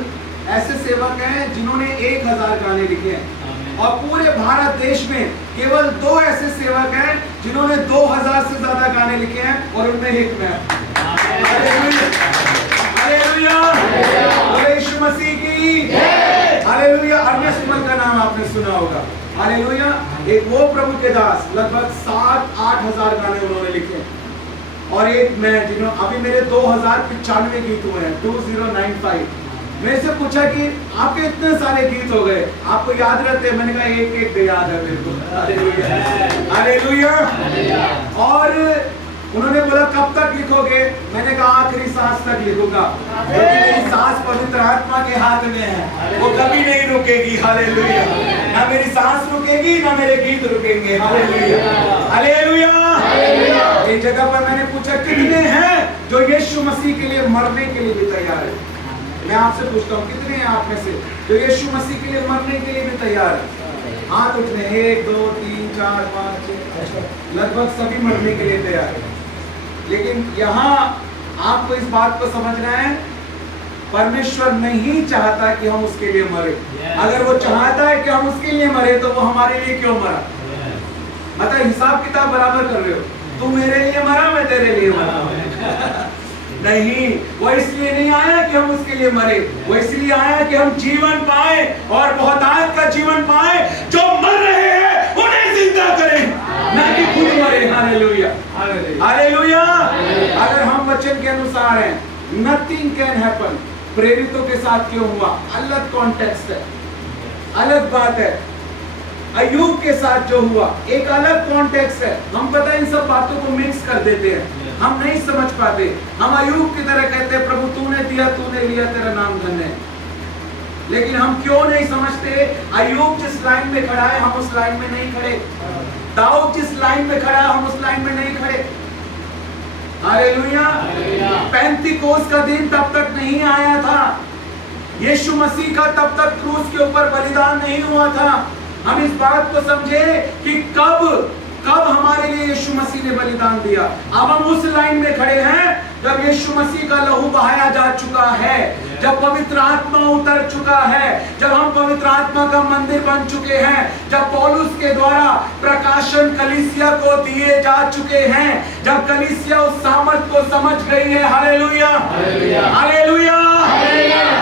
ऐसे सेवक हैं जिन्होंने 1000 गाने लिखे हैं, और पूरे भारत देश में केवल 2 ऐसे सेवक हैं जिन्होंने 2000 से ज्यादा गाने लिखे हैं, और उनमें एक मैं। हालेलुया। यीशु मसीह की हालेलुया। अर्नेस्ट मल का नाम आपने सुना होगा। हालेलुया। एक वो प्रभु के दास, लगभग 7-8 हजार गाने उन्होंने लिखे, और एक मैं, जिन्होंने अभी मेरे 2095 गीत हुए हैं, 2095। मेरे से पूछा कि आपके इतने सारे गीत हो गए, आपको याद रहते हैं? मैंने कहा एक एक याद है मेरे को। हालेलुया। और उन्होंने बोला कब तक लिखोगे? मैंने कहा आखिरी सांस तक लिखूंगा, क्योंकि मेरी सांस पवित्र आत्मा के हाथ में है, वो कभी नहीं रुकेगी। हालेलुया। ना मेरी सांस रुकेगी, ना मेरे गीत रुकेंगे। Hallelujah, hallelujah. एक जगह पर मैंने पूछा कितने हैं जो यीशु मसीह के लिए मरने के लिए भी तैयार है? मैं आपसे पूछता हूँ कितने हैं आप में से जो यीशु मसीह के लिए मरने के लिए भी तैयार है? हाथ उठने। 1 2 3 4 5 6, लगभग सभी मरने के लिए तैयार है। लेकिन यहाँ आपको इस बात को समझना है, परमेश्वर नहीं चाहता कि हम उसके लिए मरे। अगर वो चाहता है कि हम उसके लिए मरे तो वो हमारे लिए क्यों मरा? मतलब हिसाब किताब बराबर कर रहे हो, तू मेरे लिए मरा, मैं तेरे लिए मरा। नहीं, वो इसलिए नहीं आया कि हम उसके लिए मरे, वो इसलिए आया कि हम जीवन पाए और बहुतायत का जीवन पाए। जो मर रहे हैं उन्हें जिंदा करें, ना कि खुद मरे। Hallelujah, hallelujah. अगर हम वचन के अनुसार हैं, नथिंग कैन हैपन। प्रेरितों के साथ क्यों हुआ? अलग कॉन्टेक्स्ट है, अलग बात है। अय्यूब के साथ जो हुआ एक अलग कॉन्टेक्स्ट है। हम पता इन सब बातों को मिक्स कर देते हैं। हम नहीं समझ पाते। हम अय्यूब की तरह कहते हैं, प्रभु तूने दिया तूने लिया, तेरा नाम धन्य है। लेकिन हम क्यों नहीं समझते, अय्यूब जिस लाइन में खड़ा है हम उस लाइन में नहीं खड़े। दाऊद जिस लाइन में खड़ा है हम उस लाइन में नहीं खड़े। हालेलुया। पेंतीकोस का दिन तब तक नहीं आया था, यीशु मसीह का तब तक क्रूस के ऊपर बलिदान नहीं हुआ था। हम इस बात को समझे कि कब हमारे लिए यीशु मसीह ने बलिदान दिया। अब हम उस लाइन में खड़े हैं जब यीशु मसीह का लहू बहाया जा चुका है, जब पवित्र आत्मा उतर चुका है, जब हम पवित्र आत्मा का मंदिर बन चुके हैं, जब पौलुस के द्वारा प्रकाशन कलीसिया को दिए जा चुके हैं, जब कलीसिया उस सामर्थ को समझ गई है। Hallelujah, hallelujah.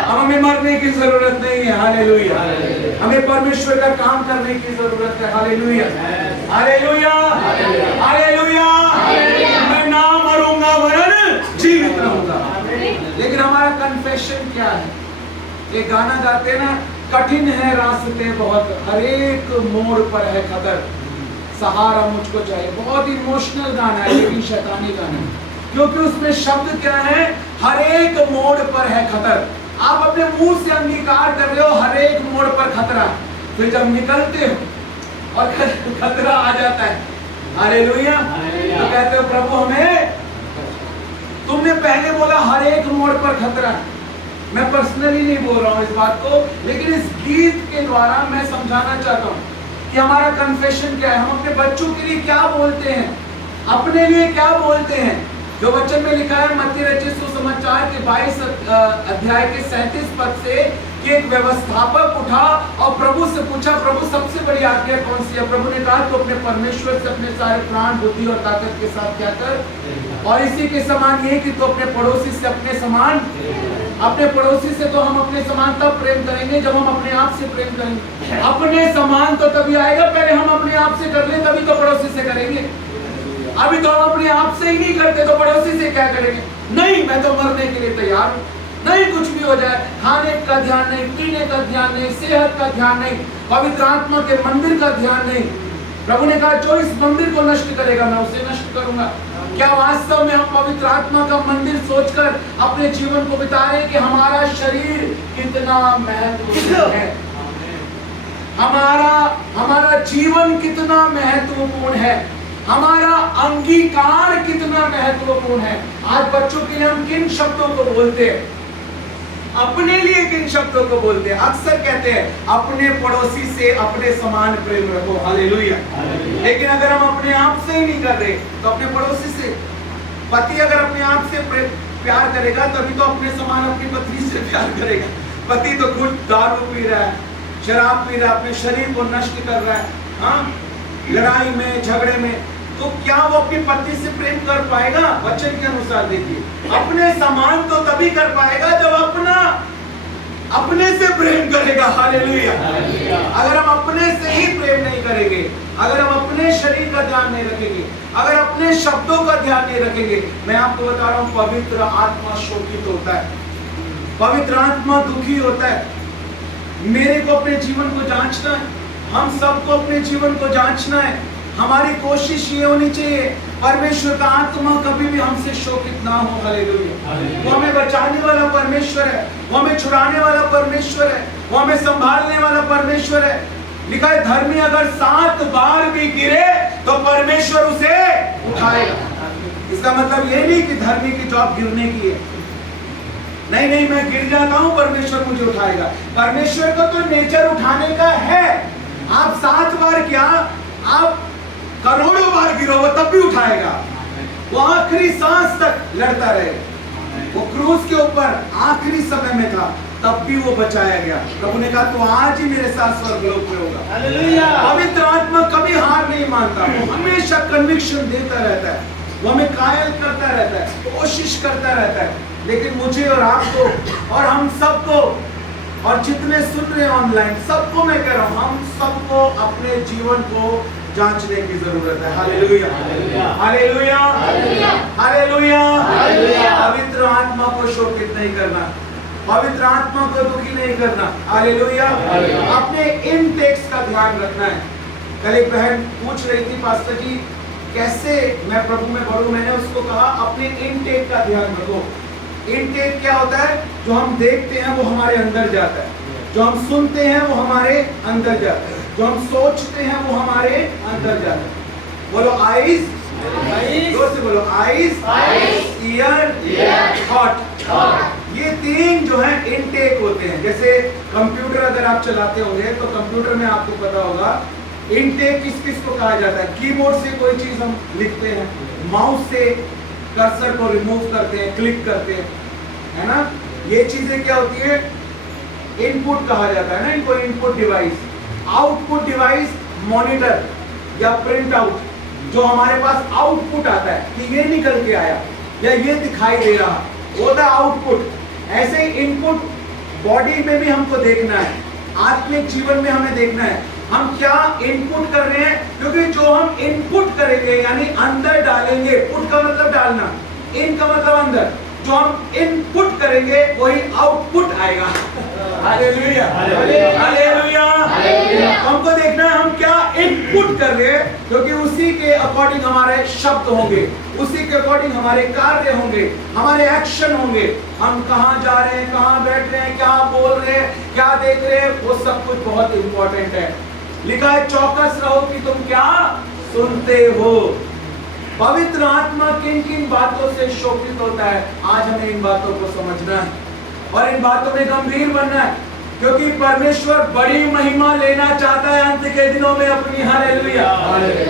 अब हमें मरने की जरूरत नहीं है। हालेलुया। हमें परमेश्वर का काम करने की जरूरत है। Hallelujah, hallelujah, hallelujah. मैं ना मरूंगा वरन जीवित रहूंगा। लेकिन हमारा कन्फेशन क्या है? एक गाना गाते हैं ना, कठिन है रास्ते बहुत, हर एक मोड़ पर है खतर, सहारा मुझको चाहिए। बहुत इमोशनल गाना है लेकिन शैतानी गाना है, क्योंकि उसमें शब्द क्या है? हर एक मोड़ पर है खतर। आप अपने मुंह से अंगीकार कर रहे हो हर एक मोड़ पर खतरा, फिर जब निकलते हो और खतरा आ जाता है, हालेलुया, तो कहते हो प्रभु हमें, तुमने पहले बोला हर एक मोड़ पर खतरा है। मैं पर्सनली नहीं बोल रहा हूँ इस बात को, लेकिन इस गीत के द्वारा मैं समझाना चाहता हूँ कि हमारा कन्फेशन क्या है। हम अपने बच्चों के लिए क्या बोलते हैं, अपने लिए क्या बोलते हैं। जो वचन में लिखा है मत्ती रचित सुसमाचार के 22 अध्याय के 37 पद से कि एक व्यवस्थापक उठा और प्रभु से पूछा, प्रभु सबसे बड़ी आज्ञा कौन सी है? प्रभु ने कहा तो अपने परमेश्वर से अपने सारे प्राण बुद्धि और ताकत के साथ क्या कर, और इसी के समान ये कि तो अपने पड़ोसी से अपने समान। अपने पड़ोसी से तो हम अपने समान तब प्रेम करेंगे जब हम अपने आप से प्रेम करेंगे। अपने समान तो तभी आएगा, पहले हम अपने आप से कर ले तभी तो पड़ोसी से करेंगे। अभी तो हम अपने आप से ही नहीं करते तो पड़ोसी से क्या करेंगे? नहीं, मैं तो मरने के लिए तैयार हूँ, नहीं कुछ भी हो जाए, खाने का ध्यान नहीं, पीने का ध्यान नहीं, सेहत का ध्यान नहीं, पवित्र आत्मा के मंदिर का ध्यान नहीं। प्रभु ने कहा जो इस मंदिर को नष्ट करेगा मैं उसे नष्ट करूंगा। क्या वास्तव में हम पवित्र आत्मा का मंदिर सोचकर अपने जीवन को बिता रहे हैं कि हमारा शरीर कितना महत्वपूर्ण है, हमारा जीवन कितना महत्वपूर्ण है, हमारा अंगीकार कितना महत्वपूर्ण है। आज बच्चों के लिए हम किन शब्दों को बोलते हैं? अपने लिए किन शब्दों को बोलते हैं? अक्सर कहते हैं अपने पड़ोसी से अपने समान प्रेम रखो। हालेलुया। लेकिन अगर हम अपने आप से ही नहीं कर रहे तो अपने पड़ोसी से। पति अगर अपने आप से प्यार करेगा तभी तो अपने समान अपनी पत्नी से प्यार करेगा। पति तो खुद दारू पी रहा है, शराब पी रहा है, अपने शरीर को नष्ट कर रहा है, हाँ, लड़ाई में झगड़े में, तो क्या वो अपनी पत्नी से प्रेम कर पाएगा? वचन के अनुसार देखिए, अपने समान तो तभी कर पाएगा जब अपने से प्रेम करेगा। हालेलुया। अगर हम अपने से ही प्रेम नहीं करेंगे, अगर हम अपने शरीर का ध्यान नहीं रखेंगे, अगर अपने शब्दों का ध्यान नहीं रखेंगे, मैं आपको बता रहा हूँ पवित्र आत्मा शोकित होता है, पवित्र आत्मा दुखी होता है। मेरे को अपने जीवन को जांचना है, हम सबको अपने जीवन को जांचना है। हमारी कोशिश ये होनी चाहिए परमेश्वर का आत्मा कभी भी हमसे शोकित ना हो। हालेलुया। वो हमें बचाने वाला परमेश्वर है, वो हमें छुड़ाने वाला परमेश्वर है, वो हमें संभालने वाला परमेश्वर है। लिखा है धर्मी अगर 7 बार भी गिरे तो परमेश्वर उसे उठाएगा। इसका मतलब ये नहीं कि धर्मी की जॉब गिरने की है, नहीं, मैं गिर जाता हूं परमेश्वर मुझे उठाएगा। परमेश्वर का तो नेचर उठाने का है। आप 7 बार क्या, आप करोड़ों बार गिरो वो तब भी उठाएगा। वो आखिरी सांस तक लड़ता रहेगा। वो क्रूस के ऊपर आखिरी समय में था तब भी वो बचाया गया। प्रभु ने कहा तो आज ही मेरे साथ स्वर्गलोक में होगा। हालेलुया। पवित्र आत्मा कभी हार नहीं मानता, वो हमेशा कन्विक्शन देता रहता है, वो हमें कायल करता रहता है, कोशिश करता रहता है। लेकिन मुझे और आपको और हम सबको और जितने सुन रहे हैं ऑनलाइन, सबको मैं कह रहा हूँ, हम सबको अपने जीवन को जांचने की जरूरत है। Hallelujah, hallelujah, hallelujah. पवित्र आत्मा को शोकित नहीं करना, पवित्र आत्मा को दुखी नहीं करना। हालेलुया। अपने इन टेक्स्ट का ध्यान रखना है। कल एक बहन पूछ रही थी पास्टर जी कैसे मैं प्रभु में बढ़ूं, मैंने उसको कहा अपने इनटेक का ध्यान रखो। इनटेक क्या होता है? जो हम देखते हैं वो हमारे अंदर जाता है, जो हम सुनते हैं वो हमारे अंदर जाता है, जो हम सोचते हैं वो हमारे अंदर जाता है। बोलो आईज, जोर से बोलो आईज, ईयर, थॉट। ये तीन जो है इनटेक होते हैं। जैसे कंप्यूटर अगर आप चलाते होंगे तो कंप्यूटर में आपको पता होगा इनटेक किस किस को कहा जाता है। कीबोर्ड से कोई चीज हम लिखते हैं, माउस से कर्सर को रिमूव करते हैं, क्लिक करते हैं, है ना। ये चीजें क्या होती है? इनपुट कहा जाता है ना इनको, input device. Output device monitor या प्रिंट आउट, जो हमारे पास आउटपुट आता है कि ये निकल के आया या ये दिखाई दे रहा, वो था आउटपुट। ऐसे ही इनपुट बॉडी में भी हमको देखना है, आत्मिक जीवन में हमें देखना है हम क्या इनपुट कर रहे हैं। क्योंकि जो हम इनपुट करेंगे यानी अंदर डालेंगे, पुट का मतलब डालना, इन का मतलब अंदर, जो हम इनपुट करेंगे वही आउटपुट आएगा। Hallelujah, hallelujah. हमको देखना है हम क्या इनपुट कर रहे हैं, क्योंकि उसी के अकॉर्डिंग हमारे शब्द होंगे, उसी के अकॉर्डिंग हमारे कार्य होंगे, हमारे एक्शन होंगे। हम कहाँ जा रहे हैं, कहाँ बैठ रहे हैं, क्या बोल रहे हैं, क्या देख रहे हैं, वो सब कुछ बहुत इंपॉर्टेंट है। लिखा है चौकस रहो कि तुम क्या सुनते हो। पवित्र आत्मा किन किन बातों से शोभित होता है, आज हमें इन बातों को समझना है और इन बातों में गंभीर बनना है, क्योंकि परमेश्वर बड़ी महिमा लेना चाहता है अंत के दिनों में अपनी। हालेलुया।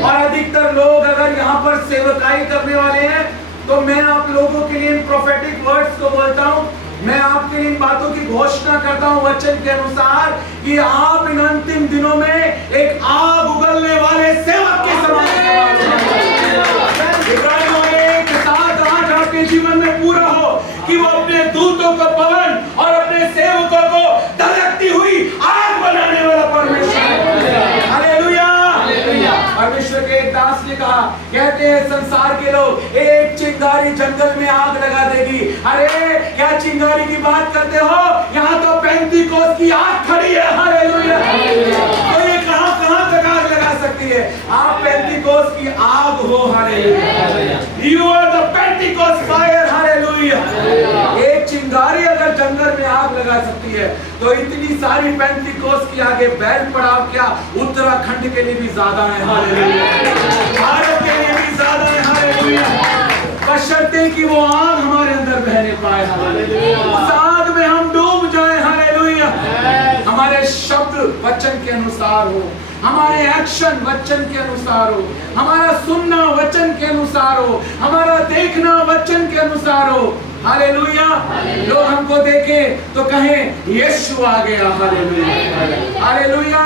और अधिकतर लोग अगर यहाँ पर सेवकाई करने वाले हैं तो मैं आप लोगों के लिए इन प्रोफेटिक वर्ड्स को बोलता हूँ, मैं आपके लिए इन बातों की घोषणा करता हूँ वचन के अनुसार कि आप इन अंतिम दिनों में एक आग उगलने वाले सेवक के समान आज आपके जीवन में पूरा हो कि वो अपने दूतों को पवन और अपने सेवकों को धधकती हुई आग बनाने वाला परमेश्वर है। हालेलुया। परमेश्वर के एक दास ने कहा, कहते हैं संसार के लोग एक चिंगारी जंगल में आग लगा देगी। अरे क्या चिंगारी की बात करते हो, यहाँ तो पेंतीकोस्त की आग खड़ी है। हालेलुया। तो ये कहाँ कहाँ तक आग लगा सकती है? आप पेंतीकोस्त की आग हो। Hallelujah. You are the Pentecost fire. Hallelujah. एक चिंगारी अगर जंगल में आग लगा सकती है तो इतनी सारी पेंतीकोस्त की आगे बैल पड़ाव क्या उत्तराखंड के लिए भी ज्यादा है। हालेलुया। भारत के लिए भी ज्यादा है। हालेलुया। बशर्ते कि वो आग हमारे अंदर बहने पाए। हालेलुया। उस आग में हम डूब जाए। हालेलुया। हमारे शब्द वचन के अनुसार हो, हमारे एक्शन वचन के अनुसार हो, हमारा सुनना वचन के अनुसार हो, हमारा देखना वचन के अनुसार हो। हालेलुया। लोग हमको देखें तो कहें यीशु आ गया। हालेलुया। हालेलुया।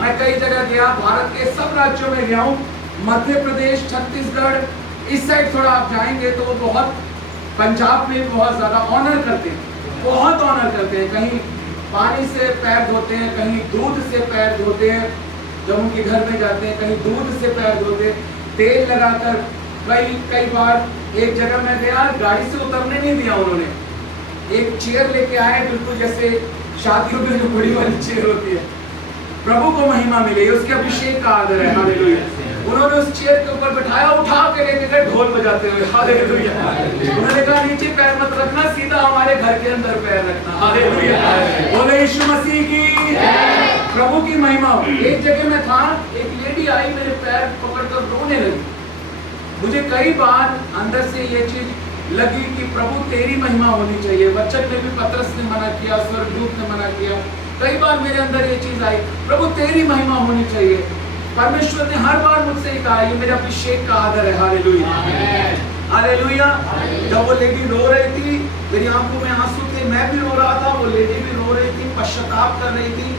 मैं कई जगह गया, भारत के सब राज्यों में गया हूँ, मध्य प्रदेश, छत्तीसगढ़, इस साइड थोड़ा आप जाएंगे तो वो बहुत, पंजाब में बहुत ज्यादा ऑनर करते हैं, बहुत ऑनर करते हैं। कहीं पानी से पैर धोते हैं, कहीं दूध से पैर धोते हैं, जब उनके घर में जाते हैं कहीं दूध से पैर धोते, तेल लगाकर। कई बार एक जगह मैं गया, गाड़ी से उतरने नहीं दिया उन्होंने, एक चेयर लेके आए, बिल्कुल जैसे शादियों में जो बड़ी वाली चेयर होती है। प्रभु को महिमा मिले, उसके अभिषेक का आदर है। हालेलुया। उन्होंने उस चेयर के ऊपर बैठाया, उठा के लेके गए ढोल बजाते हुए। हालेलुया। उन्होंने कहा नीचे पैर मत रखना, सीधा हमारे घर के अंदर पैर रखना। हालेलुया। बोले यीशु मसीह की, प्रभु की महिमा हो। एक जगह में था, एक लेडी आई, मेरे पैर पकड़कर रोने लगी। मुझे कई बार अंदर से ये चीज लगी कि प्रभु तेरी महिमा होनी चाहिए। वचन में भी पतरस ने मना किया, स्वर्गदूत ने मना किया, कई बार मेरे अंदर ये चीज आई, प्रभु तेरी महिमा होनी चाहिए। परमेश्वर ने हर बार मुझसे कहा, ये मेरा अभिषेक का आदर है। हालेलुया। हालेलुया। जब वो लेडी रो रही थी, मेरी आंखों में आंसू थे, मैं भी रो रहा था, वो लेडी भी रो रही थी, पश्चाताप कर रही थी।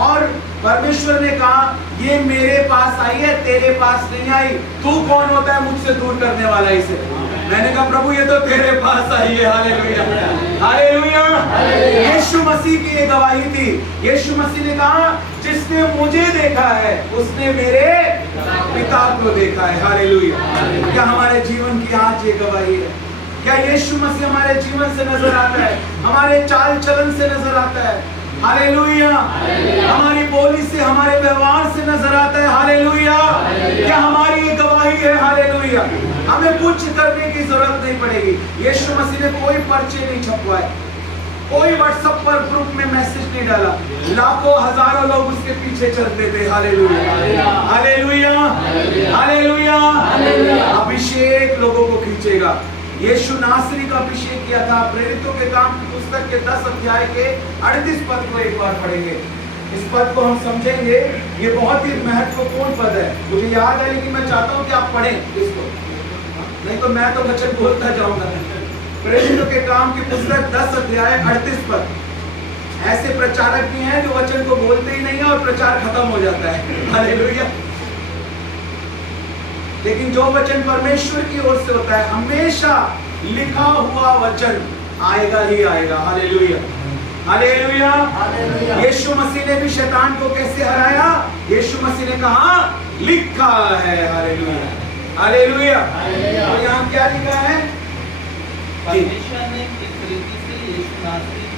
और परमेश्वर ने कहा, ये मेरे पास आई है, तेरे पास नहीं आई। तू कौन होता है मुझसे दूर करने वाला इसे? मैंने कहा प्रभु ये तो तेरे पास आई है। हालेलुया। हालेलुया। यीशु मसीह की ये गवाही थी। यीशु मसीह ने कहा, जिसने मुझे देखा है उसने मेरे पिता को देखा है। हालेलुया। क्या हमारे जीवन की आज ये गवाही है? क्या यीशु मसीह हमारे जीवन से नजर आता है, हमारे चाल चलन से नजर आता है? हालेलुया। हमारी बोली से, हमारे व्यवहार से नजर आता है हालेलुया कि हमारी ये गवाही है हालेलुया। हमें कुछ करने की जरूरत नहीं पड़ेगी। यीशु मसीह ने कोई पर्चे नहीं छपवाए, कोई व्हाट्सएप पर ग्रुप में मैसेज नहीं डाला, लाखों हजारों लोग उसके पीछे चलते थे हालेलुया हालेलुया हालेलुया। अभिषेक लोगों को खींचेगा। यीशु नासरी का अभिषेक किया था। प्रेरितों के काम की पुस्तक के 10 अध्याय के 38 पद को एक बार पढ़ेंगे। इस पद को हम समझेंगे, ये बहुत ही महत्वपूर्ण पद है। मुझे याद है लेकिन मैं चाहता हूं कि आप पढ़ें इसको, नहीं तो मैं तो वचन बोलता जाऊंगा। प्रेरितों के काम की पुस्तक 10 अध्याय 38 पद। ऐसे प्रचारक भी हैं जो वचन को बोलते ही नहीं है और प्रचार खत्म हो जाता है हालेलुया। लेकिन जो वचन परमेश्वर की ओर से होता है, हमेशा लिखा हुआ वचन आएगा ही आएगा हालेलुया हालेलुया। यीशु मसीह ने भी शैतान को कैसे हराया? यीशु मसीह ने कहा लिखा है हालेलुया हालेलुया। और यहाँ क्या लिखा है?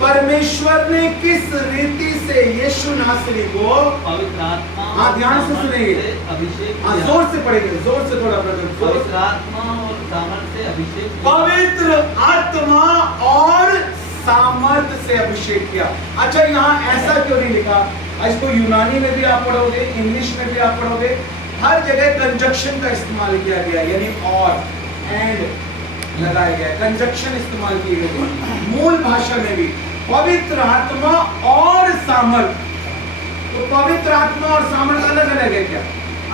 परमेश्वर ने किस रीति से यीशु नासरी को पवित्र आत्मा, हाँ ध्यान से सुनेंगे, अभिषेक, हाँ जोर से पढ़ेंगे, जोर से थोड़ा ब्रदर, पवित्र आत्मा और सामर्थ से अभिषेक, पवित्र आत्मा और सामर्थ से अभिषेक किया। अच्छा यहाँ ऐसा क्यों नहीं लिखा? इसको यूनानी में भी आप पढ़ोगे, इंग्लिश में भी आप पढ़ोगे, हर जगह कंजक्शन का इस्तेमाल किया गया, यानी और एंड लगाया गया, कंजक्शन इस्तेमाल की गई मूल भाषा में भी। पवित्र आत्मा और सामर्थ, तो पवित्र आत्मा और सामर्थ अलग अलग है क्या?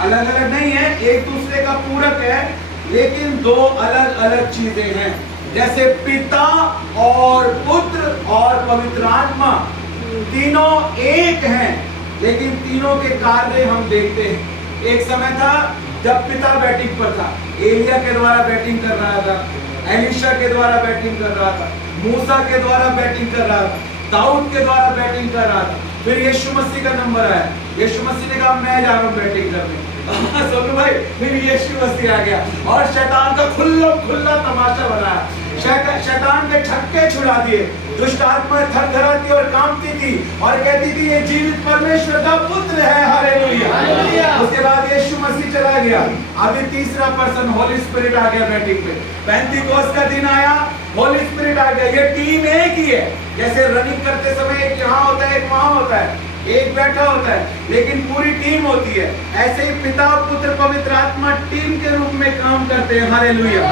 अलग अलग नहीं है, एक दूसरे का पूरक है, लेकिन दो अलग अलग चीजें हैं। जैसे पिता और पुत्र और पवित्र आत्मा तीनों एक हैं, लेकिन तीनों के कार्य हम देखते हैं। एक समय था जब पिता बैटिंग पर था, एलिया के द्वारा बैटिंग कर रहा था, एलीशा के द्वारा बैटिंग कर रहा था, मूसा के द्वारा बैटिंग कर रहा था, दाऊद के द्वारा बैटिंग कर रहा था। फिर यीशु मसीह का नंबर आया, यीशु मसीह ने कहा मैं जा रहा हूँ बैटिंग करने। सोनू भाई, फिर यीशु मसीह आ गया और शैतान का खुल्ला खुल्ला तमाशा बनाया, शैतान के छक्के छुड़ा दिए। दुष्ट आत्मा थरथराती और कांपती थी और कहती थी ये जीवित परमेश्वर का पुत्र है हालेलुया। उसके बाद यीशु मसीह चला गया, अभी तीसरा पर्सन होली स्पिरिट आ गया बैटिंग पे। पेंटिकोस्ट का दिन आया, होली स्पिरिट आ गया। ये टीम एक ही है, जैसे रनिंग करते समय एक यहाँ होता है एक वहां होता है, एक बैठा होता है, लेकिन पूरी टीम होती है। ऐसे ही पिता पुत्र पवित्र आत्मा टीम के रूप में काम करते हैं हालेलुया।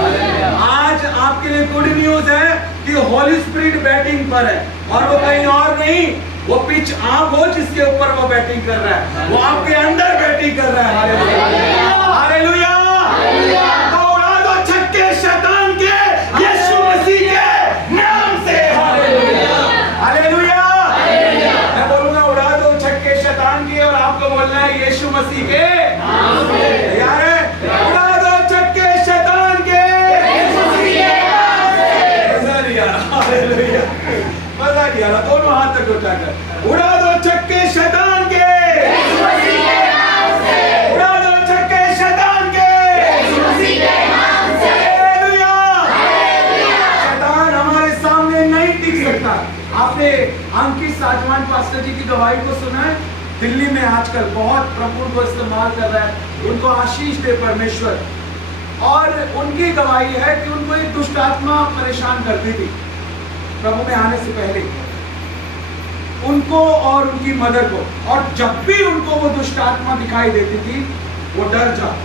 आज आपके लिए गुड न्यूज है कि होली स्पिरिट बैटिंग पर है और वो कहीं और नहीं, वो पिच आप हो जिसके ऊपर वो बैटिंग कर रहा है, वो आपके अंदर बैटिंग कर रहा है हालेलुया हालेलुया। तो उड़ा दो छक्के शैतान के यीशु मसीह के नाम से हालेलुया हालेलुया। मैं बोलूंगा उड़ा दो छक्के शैतान के, और आपको बोलना है यीशु मसीह के नाम से। यार उड़ा दो छक्के शैतान के यीशु मसीह के नाम से। मजा नहीं आ रहा हालेलुया, मजा नहीं आ रहा। दोनों हाथ तक उठाकर उड़ा दो छक्के शैतान के यीशु मसीह के नाम से। उड़ा दो छक्के शैतान के यीशु मसीह के नाम से हालेलुया हालेलुया। शैतान हमारे सामने नहीं टिक सकता। आपने अंकित साजवान पास्टर जी की गवाही को सुना है? दिल्ली में आजकल बहुत प्रभु को इस्तेमाल कर रहा है, उनको आशीष दे परमेश्वर। और उनकी गवाही है कि उनको एक दुष्ट आत्मा परेशान करती थी प्रभु में आने से पहले, उनको और उनकी मदर को, और जब भी उनको वो दुष्ट आत्मा दिखाई देती थी वो डर जाते,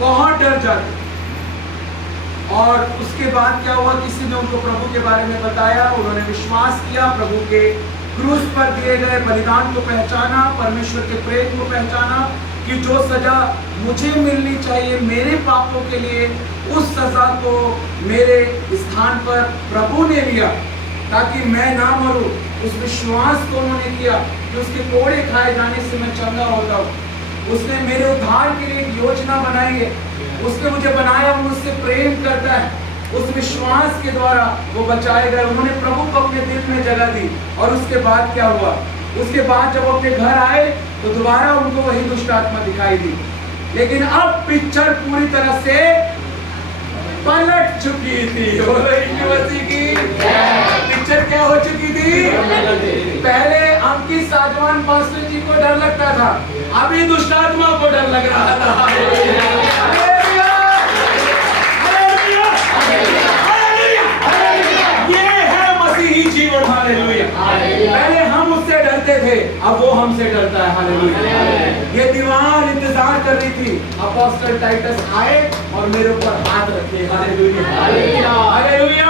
बहुत डर जाते। और उसके बाद क्या हुआ, किसी ने उनको प्रभु के बारे में बताया, उन्होंने विश्वास किया, प्रभु के क्रूस पर दिए गए बलिदान को पहचाना, परमेश्वर के प्रेम को पहचाना कि जो सजा मुझे मिलनी चाहिए मेरे पापों के लिए, उस सजा को मेरे स्थान पर प्रभु ने लिया ताकि मैं ना मरूं। उस विश्वास को उन्होंने किया कि उसके कोड़े खाए जाने से मैं चंगा होता हूँ। उसने मेरे उद्धार के लिए एक योजना बनाई है, उसने मुझे बनाया, मुझसे प्रेम करता है। उस विश्वास के द्वारा वो बचाए गए, उन्होंने प्रभु को अपने दिल में जगह दी। और उसके बाद क्या हुआ, उसके बाद जब वो अपने घर आए तो दोबारा उनको वही दुष्ट आत्मा दिखाई दी, लेकिन अब पिक्चर पूरी तरह से पलट चुकी थी। पिक्चर क्या क्या हो चुकी थी? पहले अंकित साजवान पास्टर जी को डर लगता था, अभी दुष्ट आत्मा को डर लग रहा था। हालेलुया! हालेलुया! हालेलुया! ये है मसीही जीवन। हालेलुया! पहले हम उससे डरते थे, अब वो हमसे डरता है। हालेलुया! ये दीवार इंतजार कर रही थी, अपोस्टल टाइटस आए और मेरे ऊपर हाथ रखे। हालेलुया! हालेलुया!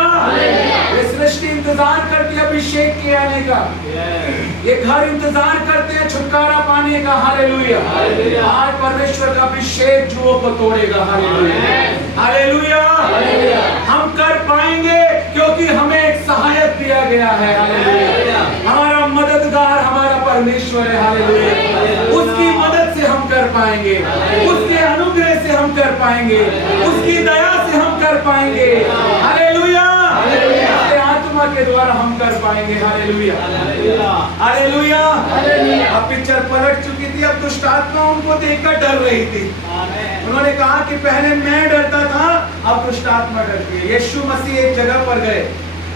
ये सृष्टि इंतजार करती है अभिषेक के आने का, ये घर इंतजार करते हैं छुटकारा पाने का। हालेलुया! आज परमेश्वर का अभिषेक जुओं को तोड़ेगा। हालेलुया! हालेलुया! हम कर पाएंगे क्योंकि हमें एक सहायक दिया गया है। हालेलुया! हमारा मददगार हमारा परमेश्वर है। हालेलुया! उसकी मदद से हम कर पाएंगे, उसके अनुग्रह से हम कर पाएंगे, उसकी दया से हम कर पाएंगे। हालेलुया! उसके आत्मा के द्वारा हम कर पाएंगे। हालेलुया! हालेलुया! अब पिक्चर पलट चुकी थी, अब दुष्ट आत्मा उनको देखकर डर रही थी। उन्होंने कहा कि पहले मैं डरता था, अब दुष्ट आत्मा डरती है। यीशु मसीह एक जगह पर गए,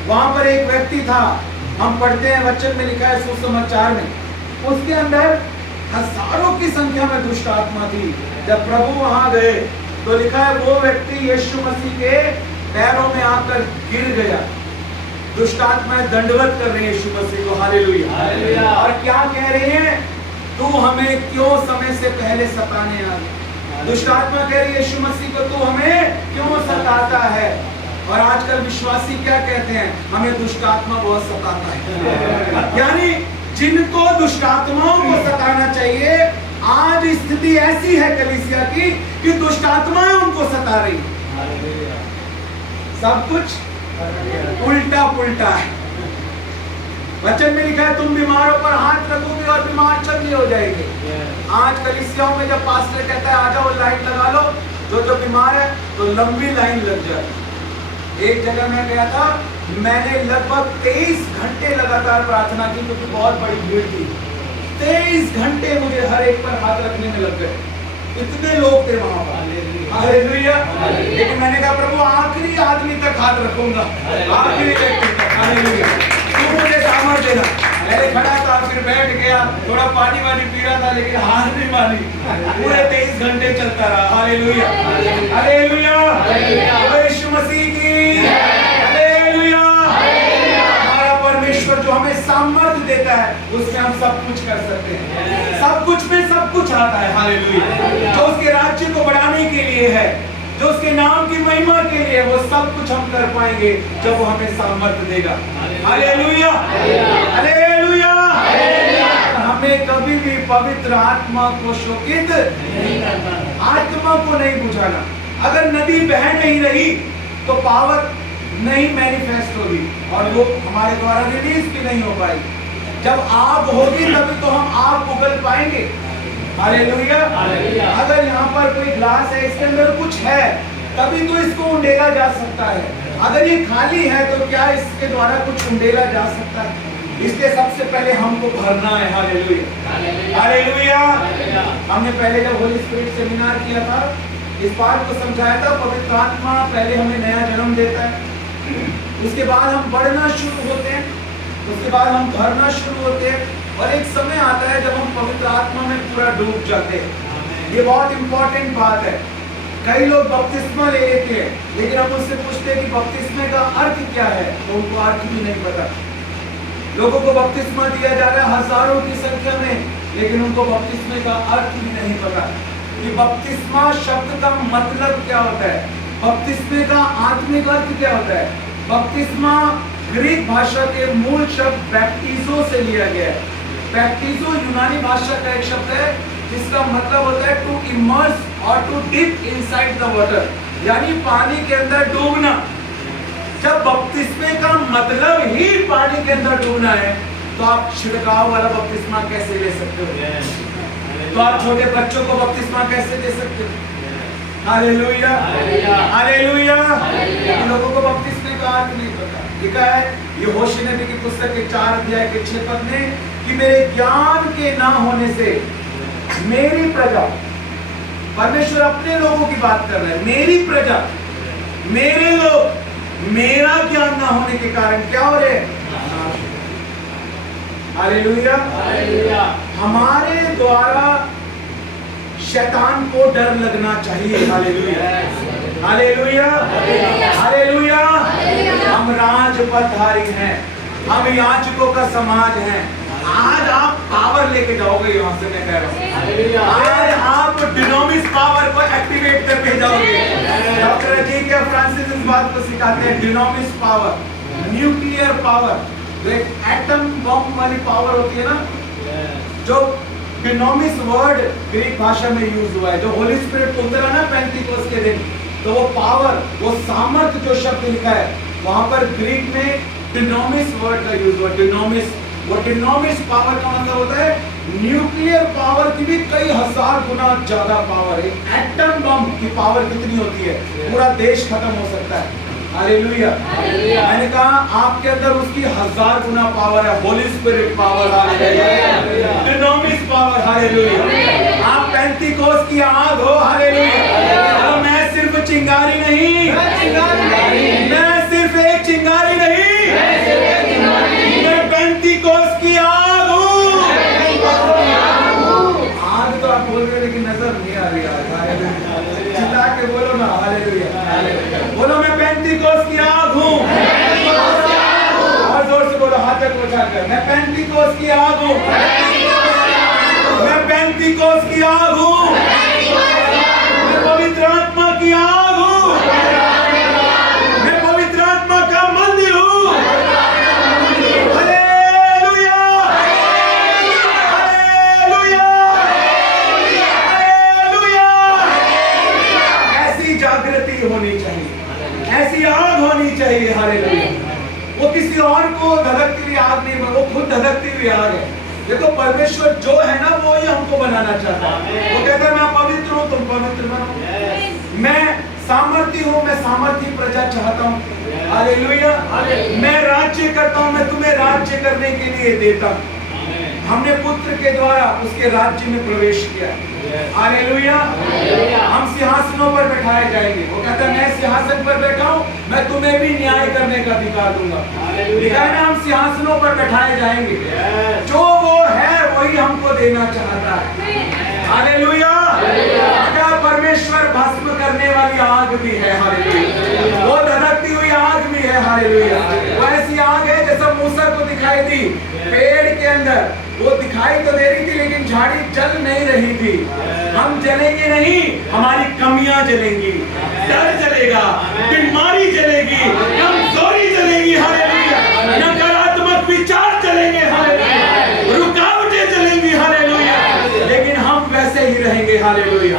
वहां पर एक व्यक्ति था, हम पढ़ते हैं वचन में लिखा है सुसमाचार में, उसके अंदर हजारों की संख्या में दुष्ट आत्मा थी। जब प्रभु वहां गए तो लिखा है वो व्यक्ति यीशु मसीह के पैरों में आकर गिर गया। दुष्ट आत्माएं दंडवत कर रही है यीशु मसीह को। हालेलुया! और क्या कह रही है? तू हमें क्यों समय से पहले सताने आ गया? दुष्ट आत्मा कह रही है यीशु मसीह को, तू हमें क्यों सताता है? और आजकल विश्वासी क्या कहते हैं? हमें दुष्ट आत्मा बहुत सताता है। यानी जिनको दुष्ट आत्माओं को सताना चाहिए, आज स्थिति ऐसी है कलीसिया की कि दुष्ट आत्माएं उनको सता रही। सब कुछ उल्टा पुल्टा है। वचन में लिखा है तुम बीमारों पर हाथ रखोगे और बीमार चंगे हो जाएंगे। आज कलीसियाओं में जब पास्टर कहता है आ जाओ लाइन लगा लो, जो बीमार है तो लंबी लाइन लग जाए। एक जगह मैं गया था, मैंने लगभग 23 घंटे लगातार प्रार्थना की क्योंकि बहुत बड़ी भीड़ थी। 23 घंटे मुझे हर एक पर हाथ रखने में लग गए, इतने लोग थे वहां पर। हालेलुया! लेकिन मैंने कहा प्रभु आखिरी आदमी तक हाथ रखूंगा, आखिरी व्यक्ति तक। हालेलुया! तू मुझे सामर्थ देना। पहले खड़ा था, फिर बैठ गया, थोड़ा पानी वानी पी रहा था, लेकिन हार नहीं मानी, पूरे 23 घंटे चलता रहा। हालेलुया! हालेलुया! यीशु मसीह की हालेलुया! हमारा परमेश्वर जो हमें सामर्थ देता है उसमें हम सब कुछ कर सकते हैं। सब कुछ में सब कुछ आता है। हालेलुया! जो उसके राज्य को बढ़ाने के लिए है, जो उसके नाम की महिमा के लिए, वो सब कुछ हम कर पाएंगे जब वो हमें सामर्थ्य देगा। हालेलुया! हालेलुया! हमें कभी भी पवित्र आत्मा को शोकित नहीं करना, आत्मा को नहीं बुझाना। अगर नदी बह नहीं रही तो पावर नहीं मैनिफेस्ट होगी और वो हमारे द्वारा रिलीज भी नहीं हो पाएगी। जब आग होगी तभी तो हम आग उगल पाएंगे। हालेलुया! अगर यहाँ पर कोई ग्लास है, इसके अंदर कुछ है, तभी तो इसको उंडेला जा सकता है। अगर ये खाली है तो क्या इसके द्वारा कुछ उंडेला जा सकता है? इसलिए सबसे पहले हमको भरना है। हालेलुया! हालेलुया! हमने पहले जब होली स्पिरिट सेमिनार किया था, इस बात को समझाया था, पवित्र आत्मा पहले हमें नया जन्म देता है, उसके बाद हम बढ़ना शुरू होते हैं, उसके बाद हम भरना शुरू होते हैं, और एक समय आता है जब हम पवित्र आत्मा में पूरा डूब जाते हैं। ये बहुत इंपॉर्टेंट बात है। कई लोग बपतिस्मा ले लेते हैं, लेकिन हम उससे पूछते हैं कि बपतिस्मे का अर्थ क्या है, तो उनको अर्थ भी नहीं पता। लोगों को बपतिस्मा दिया जा रहा है हजारों की संख्या में, लेकिन उनको बपतिस्मे का अर्थ भी नहीं पता कि बपतिस्मा शब्द का मतलब क्या होता है, बपतिस्मे का आत्मिक अर्थ क्या होता है। बपतिस्मा ग्रीक भाषा के मूल शब्द बैप्टिजो से लिया गया है। बैप्टिजो यूनानी भाषा का एक शब्द है जिसका मतलब होता है टू इमर्स और to dip inside the water, यानी पानी के अंदर डूबना। जब बपतिस्मे का मतलब ही पानी के अंदर डूबना है, तो आप छिड़काव वाला बपतिस्मा कैसे ले सकते हो? तो आप छोटे बच्चों को बपतिस्मा कैसे दे सकते हो? हालेलुया! हालेलुया! इन लोगों को बपतिस्मे का अर्थ नहीं पता। लिखा है ये होशे नबी की पुस्तक के 4 अध्याय के 6 पद में कि मेरे ज्ञान के ना होने से मेरी प्रजा, परमेश्वर अपने लोगों की बात कर रहे हैं, मेरी प्रजा, मेरे लोग, मेरा ज्ञान ना होने के कारण क्या हो रहे हैं? हालेलुया। हालेलुया। हमारे द्वारा शैतान को डर लगना चाहिए। Hallelujah, hallelujah, hallelujah. हम राजपथधारी हैं, हम याजकों का समाज हैं। आज आप पावर लेके जाओगे यहाँ से, मैं कह रहा हूँ। आज आप डिनोमिस पावर को एक्टिवेट करके जाओगे। डॉक्टर जी के फ्रांसिस इस बात को सिखाते हैं, डिनोमिस पावर, न्यूक्लियर पावर, जो एक एटम बम वाली पावर होती है ना, जो डिनोमिस वर्ड ग्रीक भाषा में यूज हुआ है, जो होली स्पिरिट उतरा ना पेंटिकोस्ट के दिन, तो वो पावर, वो सामर्थ जो शब्द लिखा है वहां पर ग्रीक में डिनोमिस वर्ड का यूज हुआ। डिनोमिस, वो डिनोमिस पावर का मतलब होता है न्यूक्लियर पावर की भी कई हजार गुना ज्यादा पावर है। एटम बम की पावर कितनी होती है, पूरा देश खत्म हो सकता है। हालेलुया। मैंने कहा आपके अंदर उसकी 1000 गुना पावर है, होली स्पिरिट पावर। हालेलुया, डिनोमिस पावर। हालेलुया। आप पेंटिकोस्ट की आग हो। हालेलुया। तो मैं सिर्फ चिंगारी नहीं, मैं सिर्फ एक चिंगारी नहीं, मैं पेंटिकोस्ट की आग हूँ। आग तो आप बोल रहे हो लेकिन नजर नहीं आ रही आज। चिल्ला के बोलो ना, हालेलुया। बोलो मैं पेंटिकोस्ट की आग हूँ। और जोर से बोलो, हाथ तक उठा कर, मैं पेंटिकोस्ट की आग हूँ, मैं पेंटिकोस्ट की आग हूँ, मैं पवित्र आत्मा की आग हूँ, मैं पवित्र आत्मा का मंदिर हूँ। Hallelujah, hallelujah, hallelujah. ऐसी जागृति होनी चाहिए, ऐसी आग होनी चाहिए। हालेलुया। वो किसी और को धधकती हुई आग नहीं, वो खुद धधकती हुई आग है। देखो परमेश्वर जो है ना, वो ही हमको बनाना चाहता है। वो कहता है मैं पवित्र हूँ, तुम पवित्र बनो। मैं सामर्थी हूँ, मैं सामर्थी प्रजा चाहता हूँ। हालेलुया। मैं राज्य करता हूँ, मैं तुम्हें राज्य करने के लिए देता हूँ। हमने पुत्र के द्वारा उसके राज्य में प्रवेश किया। हालेलुया। हम सिंहासनों पर बैठाए जाएंगे। वो कहता है मैं सिंहासन पर बैठा हूँ, मैं तुम्हें भी न्याय करने का अधिकार दूंगा। लिखा है ना, हम सिंहासनों पर बैठाए जाएंगे। जो वो है वही हमको देना चाहता है। हालेलुया। क्या परमेश्वर भस्म करने वाली आग भी है। हालेलुया। वो धधकती हुई आग भी है। हालेलुया। वो ऐसी आग है जैसा मूसा को दिखाई दी पेड़ के अंदर, वो दिखाई तो दे रही थी लेकिन झाड़ी जल नहीं रही थी। हम जलेंगे नहीं, हमारी कमियां जलेंगी, डर जलेगा, बीमारी जलेगी, कमजोरी जलेगी। हालेलुया। नकारात्मक विचार जलेंगे। हालेलुया। रुकावटें जलेंगी। हालेलुया। लेकिन हम वैसे ही रहेंगे। हालेलुया।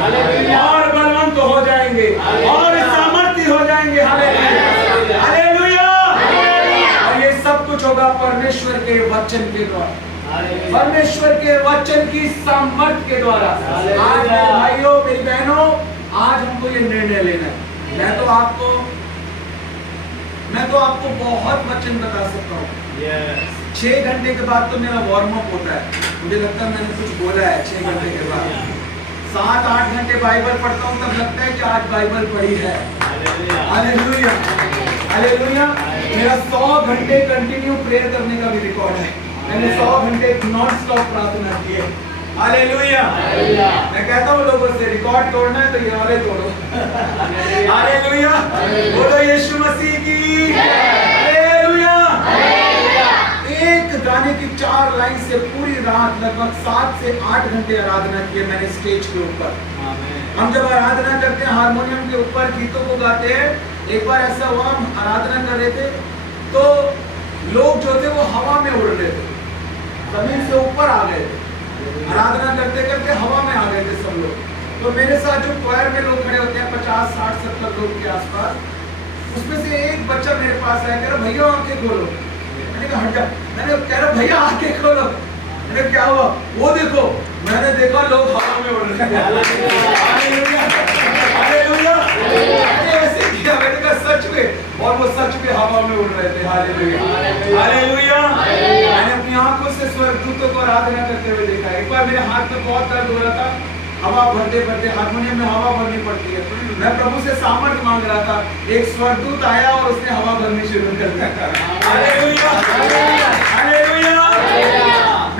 और बलवंत हो जाएंगे और सामर्थ्य हो जाएंगे। Hallelujah, hallelujah. और ये सब कुछ होगा परमेश्वर के वचन के द्वारा, परमेश्वर के वचन की सामर्थ के द्वारा। आज मेरे भाइयों मेरी बहनों, आज हमको ये निर्णय लेना है। मैं तो आपको बहुत वचन बता सकता हूँ। 6 घंटे के बाद तो मेरा वार्म अप होता है। मुझे लगता है मैंने कुछ बोला है 6 घंटे के बाद। 7-8 घंटे बाइबल पढ़ता हूँ, तब लगता है कि आज बाइबल पढ़ी है। Hallelujah, hallelujah. मेरा 100 घंटे कंटिन्यू प्रेयर करने का भी रिकॉर्ड है। मैंने 100 घंटे नॉन स्टॉप प्रार्थना की है। हालेलुया। मैं कहता हूँ लोगों से, रिकॉर्ड तोड़ना है तो ये वाले तोड़ो। हालेलुया। बोलो यीशु मसीह की। हालेलुया। एक गाने की 4 लाइन से पूरी रात लगभग 7 से 8 घंटे आराधना की है मैंने स्टेज के ऊपर। हम जब आराधना करते हैं, हारमोनियम के ऊपर गीतों को गाते हैं। एक बार ऐसा हुआ, हम आराधना कर रहे थे तो लोग जो थे वो हवा में उड़ रहे थे, जमीन से ऊपर आ गए थे। आराधना करते करते हवा में आ गए थे सब लोग। तो मेरे साथ जो क्वायर में लोग खड़े होते हैं 50, 60, 70 लोग के आसपास, उसमें से एक बच्चा मेरे पास आया, कह रहा भैया आंखें खोलो। मैंने कहा हट जा। मैंने कह रहा भैया आंखें खोलो। मैंने क्या हुआ? वो देखो। मैंने देखा लोग हवा में उड़ रहे हैं। Hallelujah, hallelujah. ऐसे किया, मैंने कहा सच में, और वो सच में हवा में उड़ रहे थे। Hallelujah, hallelujah. मैंने अपनी आंखों से स्वर्गदूतों को आराधना करते हुए देखा। एक बार मेरे हाथ में बहुत दर्द हो रहा था, हवा भरते भरते, हारमोनियम में हवा भरनी पड़ती है, मैं प्रभु से सामर्थ मांग रहा था। एक स्वर्गदूत आया और उसने हवा भरनी शुरू कर दिया। Hallelujah, hallelujah.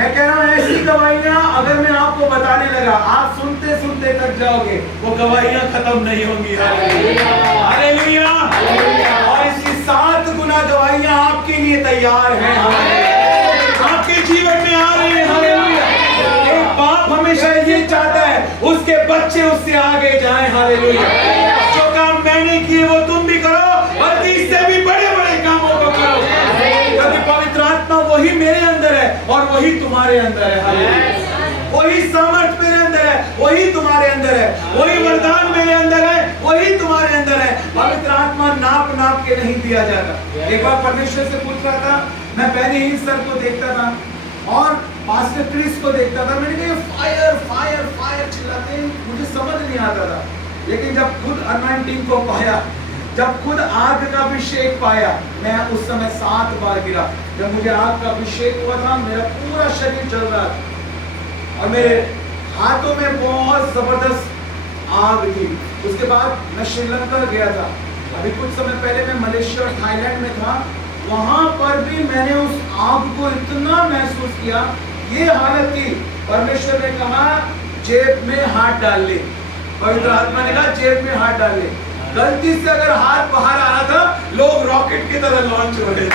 मैं कह रहा हूँ ऐसी गवाहियां अगर मैं आपको बताने लगा, आप सुनते सुनते थक जाओगे, वो गवाहियां खत्म नहीं होंगी। हालेलुया। और इसकी 7 गुना गवाहियां आपके लिए तैयार हैं, आपके जीवन में आ रही है। हालेलुया। एक बाप हमेशा ये चाहता है उसके बच्चे उससे आगे जाएं। हालेलुया। जो काम मैंने किए वो तुम भी करो, और इससे भी बड़े बड़े कामों को करो, क्योंकि पवित्र आत्मा वही मेरे अंदर है और वही तुम्हारे अंदर है। हालेलुया। वही सामर्थ मेरे अंदर है, वही तुम्हारे अंदर है, वही वरदान मेरे अंदर है, वही तुम्हारे अंदर है। पवित्र आत्मा नाप नाप के नहीं दिया जाता। एक बार परमेश्वर से पूछ रहा था, मैं बेनी हिन सर को देखता था और पास्टर क्रिस को देखता था, मैंने कहा फायर फायर फायर चिल्लाते हैं, मुझे समझ नहीं आता था। लेकिन जब खुद अनॉइंटिंग को पाया, जब खुद आग का अभिषेक पाया, मैं उस समय 7 बार गिरा। जब मुझे आग का अभिषेक हुआ था, मेरा पूरा शरीर जल रहा था और मेरे हाथों में बहुत जबरदस्त आग थी। उसके बाद मैं श्रीलंका गया था, अभी कुछ समय पहले मैं मलेशिया और थाईलैंड में था, वहां पर भी मैंने उस आग को इतना महसूस किया। ये हालत थी, परमेश्वर ने कहा जेब में हाथ डाल ले, पवित्र आत्मा ने कहा जेब में हाथ डाल ले। गलती से अगर हाथ बाहर आ रहा था, लोग रॉकेट की तरह लॉन्च हो रहे थे।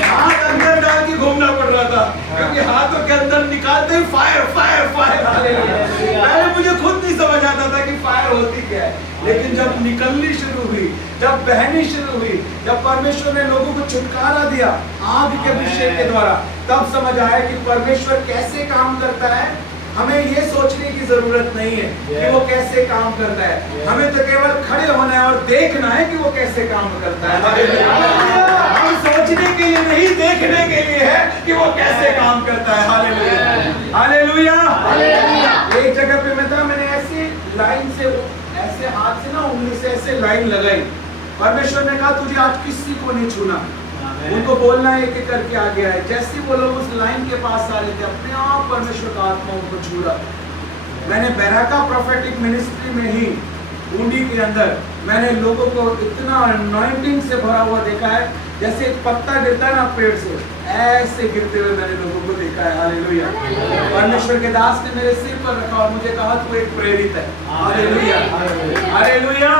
हाथ अंदर डाल के घूमना पड़ रहा था, क्योंकि हाथों के अंदर निकालते ही फायर फायर फायर। पहले मुझे खुद नहीं समझ आता था कि फायर होती क्या है, लेकिन जब निकलनी शुरू हुई, जब बहनी शुरू हुई, जब परमेश्वर ने लोगों को छुटकारा दिया आग के अभिषेक के द्वारा, तब समझ आया कि परमेश्वर कैसे काम करता है। हमें ये सोचने की जरूरत नहीं है कि वो कैसे काम करता है, हमें तो केवल खड़े होना है और देखना है कि वो कैसे काम करता है। हम सोचने के लिए नहीं, देखने के लिए है कि वो कैसे काम करता है। Hallelujah hallelujah. एक जगह पे मैं था, मैंने ऐसे लाइन से, ऐसे हाथ से ना उंगली से ऐसे लाइन लगाई। परमेश्वर ने कहा तुझे आज किसी को नहीं छूना, उनको बोलना एक एक करके आ गया है। जैसे वो लोग उस लाइन के पास आ रहे थे, अपने आप परमेश्वर का आत्मा उनको छू रहा। मैंने बैराका प्रोफेटिक मिनिस्ट्री में ही ऊंडी के अंदर मैंने लोगों को इतना अनॉइंटिंग से भरा हुआ देखा है, जैसे एक पत्ता गिरता है ना पेड़ से, ऐसे गिरते हुए मैंने लोगों को देखा है। हालेलुया। परमेश्वर के दास ने मेरे सिर पर रखा और मुझे कहा तू एक प्रेरित है। Hallelujah hallelujah.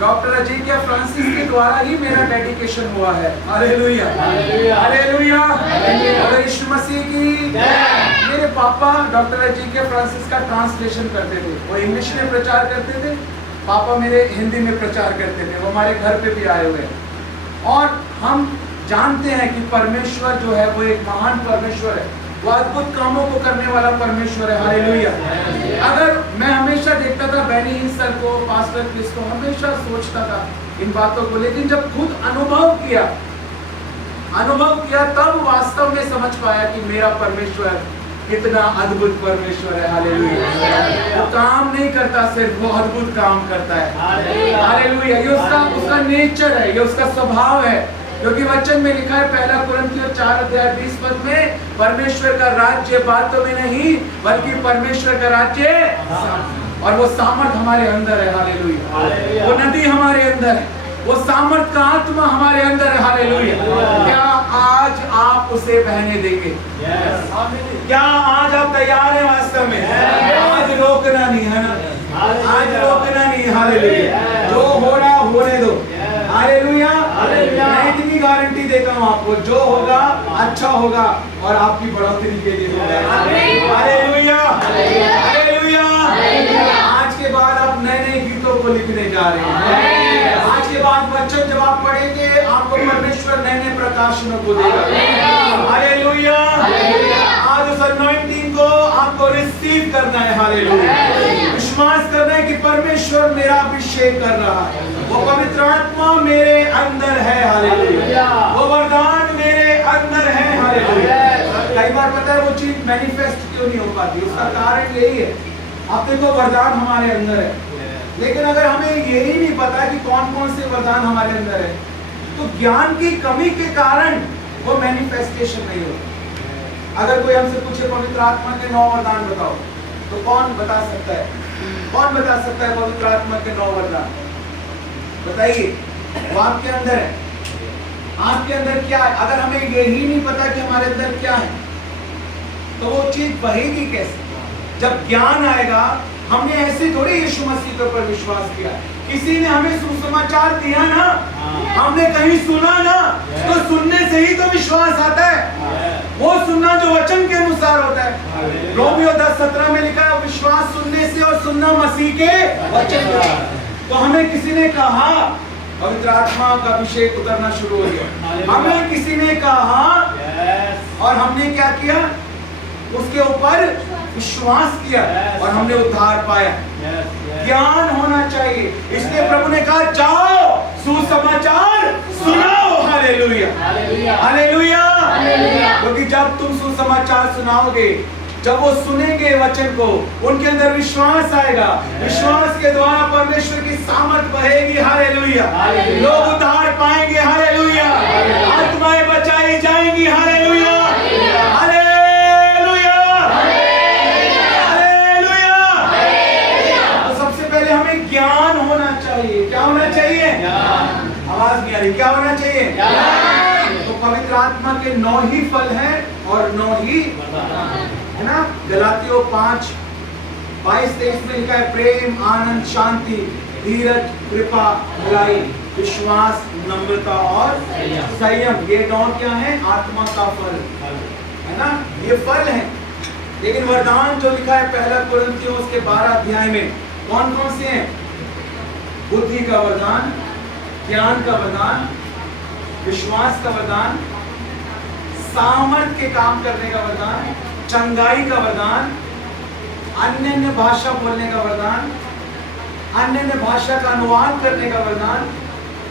डॉक्टर अजीकिया फ्रांसिस के द्वारा ही मेरा डेडिकेशन हुआ है। Hallelujah hallelujah. और यीशु मसीह की मेरे पापा डॉक्टर अजीकिया फ्रांसिस का ट्रांसलेशन करते थे, वो इंग्लिश में प्रचार करते थे, पापा मेरे हिंदी में प्रचार करते थे। वो हमारे घर पे भी आए हुए हैं और हम जानते हैं कि परमेश्वर जो है वो एक महान परमेश्वर है, वो अद्भुत कामों को करने वाला परमेश्वर है। हालेलुया। अगर मैं हमेशा देखता था बेनी हिन सर को, पास्टर क्रिस को, हमेशा सोचता था इन बातों को, लेकिन जब खुद अनुभव किया तब वास्तव में समझ पाया कि मेरा परमेश्वर कितना अद्भुत परमेश्वर है। हालेलुया। वो काम नहीं करता सिर्फ, वो अद्भुत काम करता है। हालेलुया। ये उसका नेचर है, ये उसका स्वभाव है, क्योंकि वचन में लिखा है 1 कुरिन्थियों 4:20 में परमेश्वर का राज्य बातों में नहीं बल्कि परमेश्वर का राज्य, और वो सामर्थ हमारे अंदर है। हालेलुया। वो नदी हमारे अंदर है, वो सामर्थ का आत्मा हमारे अंदर है। हालेलुया। क्या आज आप उसे बहने देंगे? क्या आज आप तैयार हैं वास्तव में? आज रोकना नहीं है ना, आज रोकना नहीं। हालेलुया। जो हो रहा होने दो। हालेलुया। मैं इतनी गारंटी देता हूँ आपको, जो होगा अच्छा होगा और आपकी बढ़ोतरी के लिए होगा। Hallelujah hallelujah. आज के बाद आप नए नए गीतों को लिखने जा रहे हैं। आज के बाद वचन जब आप पढ़ेंगे आपको परमेश्वर नए नए प्रकाशनों को देगा। हालेलुया। आज उस अनॉइंटिंग को आपको रिसीव करना है। हालेलुया। विश्वास करना है कि परमेश्वर मेरा अभिषेक कर रहा है, वो पवित्र आत्मा मेरे अंदर है। हालेलुया। वो वरदान मेरे अंदर है। हालेलुया। कई बार पता है वो चीज मैनिफेस्ट क्यों नहीं हो पाती, उसका कारण यही है, आप देखो वरदान हमारे अंदर है, लेकिन अगर हमें यही नहीं पता कि कौन कौन से वरदान हमारे अंदर है, तो ज्ञान की कमी के कारण वो मैनिफेस्टेशन नहीं होता। अगर कोई हमसे पूछे पवित्र आत्मा के 9 वरदान बताओ, तो कौन बता सकता है? कौन बता सकता है पवित्र आत्मा के 9 वरदान? बताइए। वो आपके अंदर है, आपके अंदर क्या है। अगर हमें यही नहीं पता कि हमारे अंदर क्या है तो वो चीज बहेगी कैसे। जब ज्ञान आएगा, हमने ऐसे थोड़ी यीशु मसीह के ऊपर विश्वास किया, किसी ने हमें सुसमाचार दिया ना, हमने कहीं सुना ना, तो सुनने से ही तो विश्वास आता है। वो सुनना जो वचन के अनुसार होता है। रोमियो 10:17 में लिखा है विश्वास सुनने से और सुनना मसीह के वचन से। तो हमें किसी ने कहा, पवित्र आत्मा का अभिषेक उतरना शुरू हो गया। हमें किसी ने कहा और हमने क्या किया, उसके ऊपर विश्वास किया और हमने उद्धार पाया। ज्ञान होना चाहिए। इसलिए प्रभु ने कहा जाओ सुसमाचार सुनाओ। Hallelujah, hallelujah. क्योंकि जब तुम सुसमाचार सुनाओगे, जब वो सुनेंगे वचन को, उनके अंदर विश्वास आएगा। विश्वास के द्वारा परमेश्वर की सामर्थ बहेगी। हालेलुया। लोग उद्धार पाएंगे। हालेलुया। आत्माएं बचाई जाएंगी। Hallelujah, hallelujah, hallelujah. तो सबसे पहले हमें ज्ञान होना चाहिए। क्या होना चाहिए? आवाज नहीं आ रही। क्या होना चाहिए? तो पवित्र आत्मा के 9 ही फल हैं और 9 ही है ना। गलातियों 5:22-23 में लिखा है प्रेम, आनंद, शांति, धीरज, कृपा, भलाई, विश्वास, नम्रता और संयम। ये 9 क्या है? आत्मा का फल है ना, ये फल है। लेकिन वरदान जो लिखा है 1 कुरिन्थियों उसके 12 अध्याय में, कौन कौन से हैं? बुद्धि का वरदान, ज्ञान का वरदान, विश्वास का वरदान, सामर्थ के काम करने का वरदान, चंगाई का वरदान, अन्य भाषा बोलने का वरदान, अन्य भाषा का अनुवाद करने का वरदान,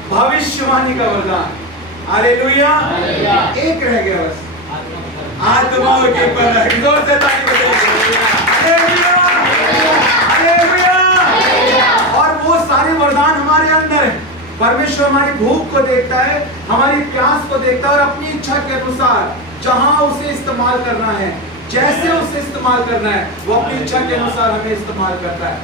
भविष्यवाणी का वरदान। हालेलुया। एक रह गया बस, आत्माओं के परख। जोर से ताली बजाइए। Hallelujah, hallelujah. और वो सारे वरदान हमारे अंदर है। परमेश्वर हमारी भूख को देखता है, हमारी प्यास को देखता है और अपनी इच्छा के अनुसार जहां उसे इस्तेमाल करना है, जैसे उसे इस्तेमाल करना है, वो अपनी इच्छा के अनुसार हमें इस्तेमाल करता है।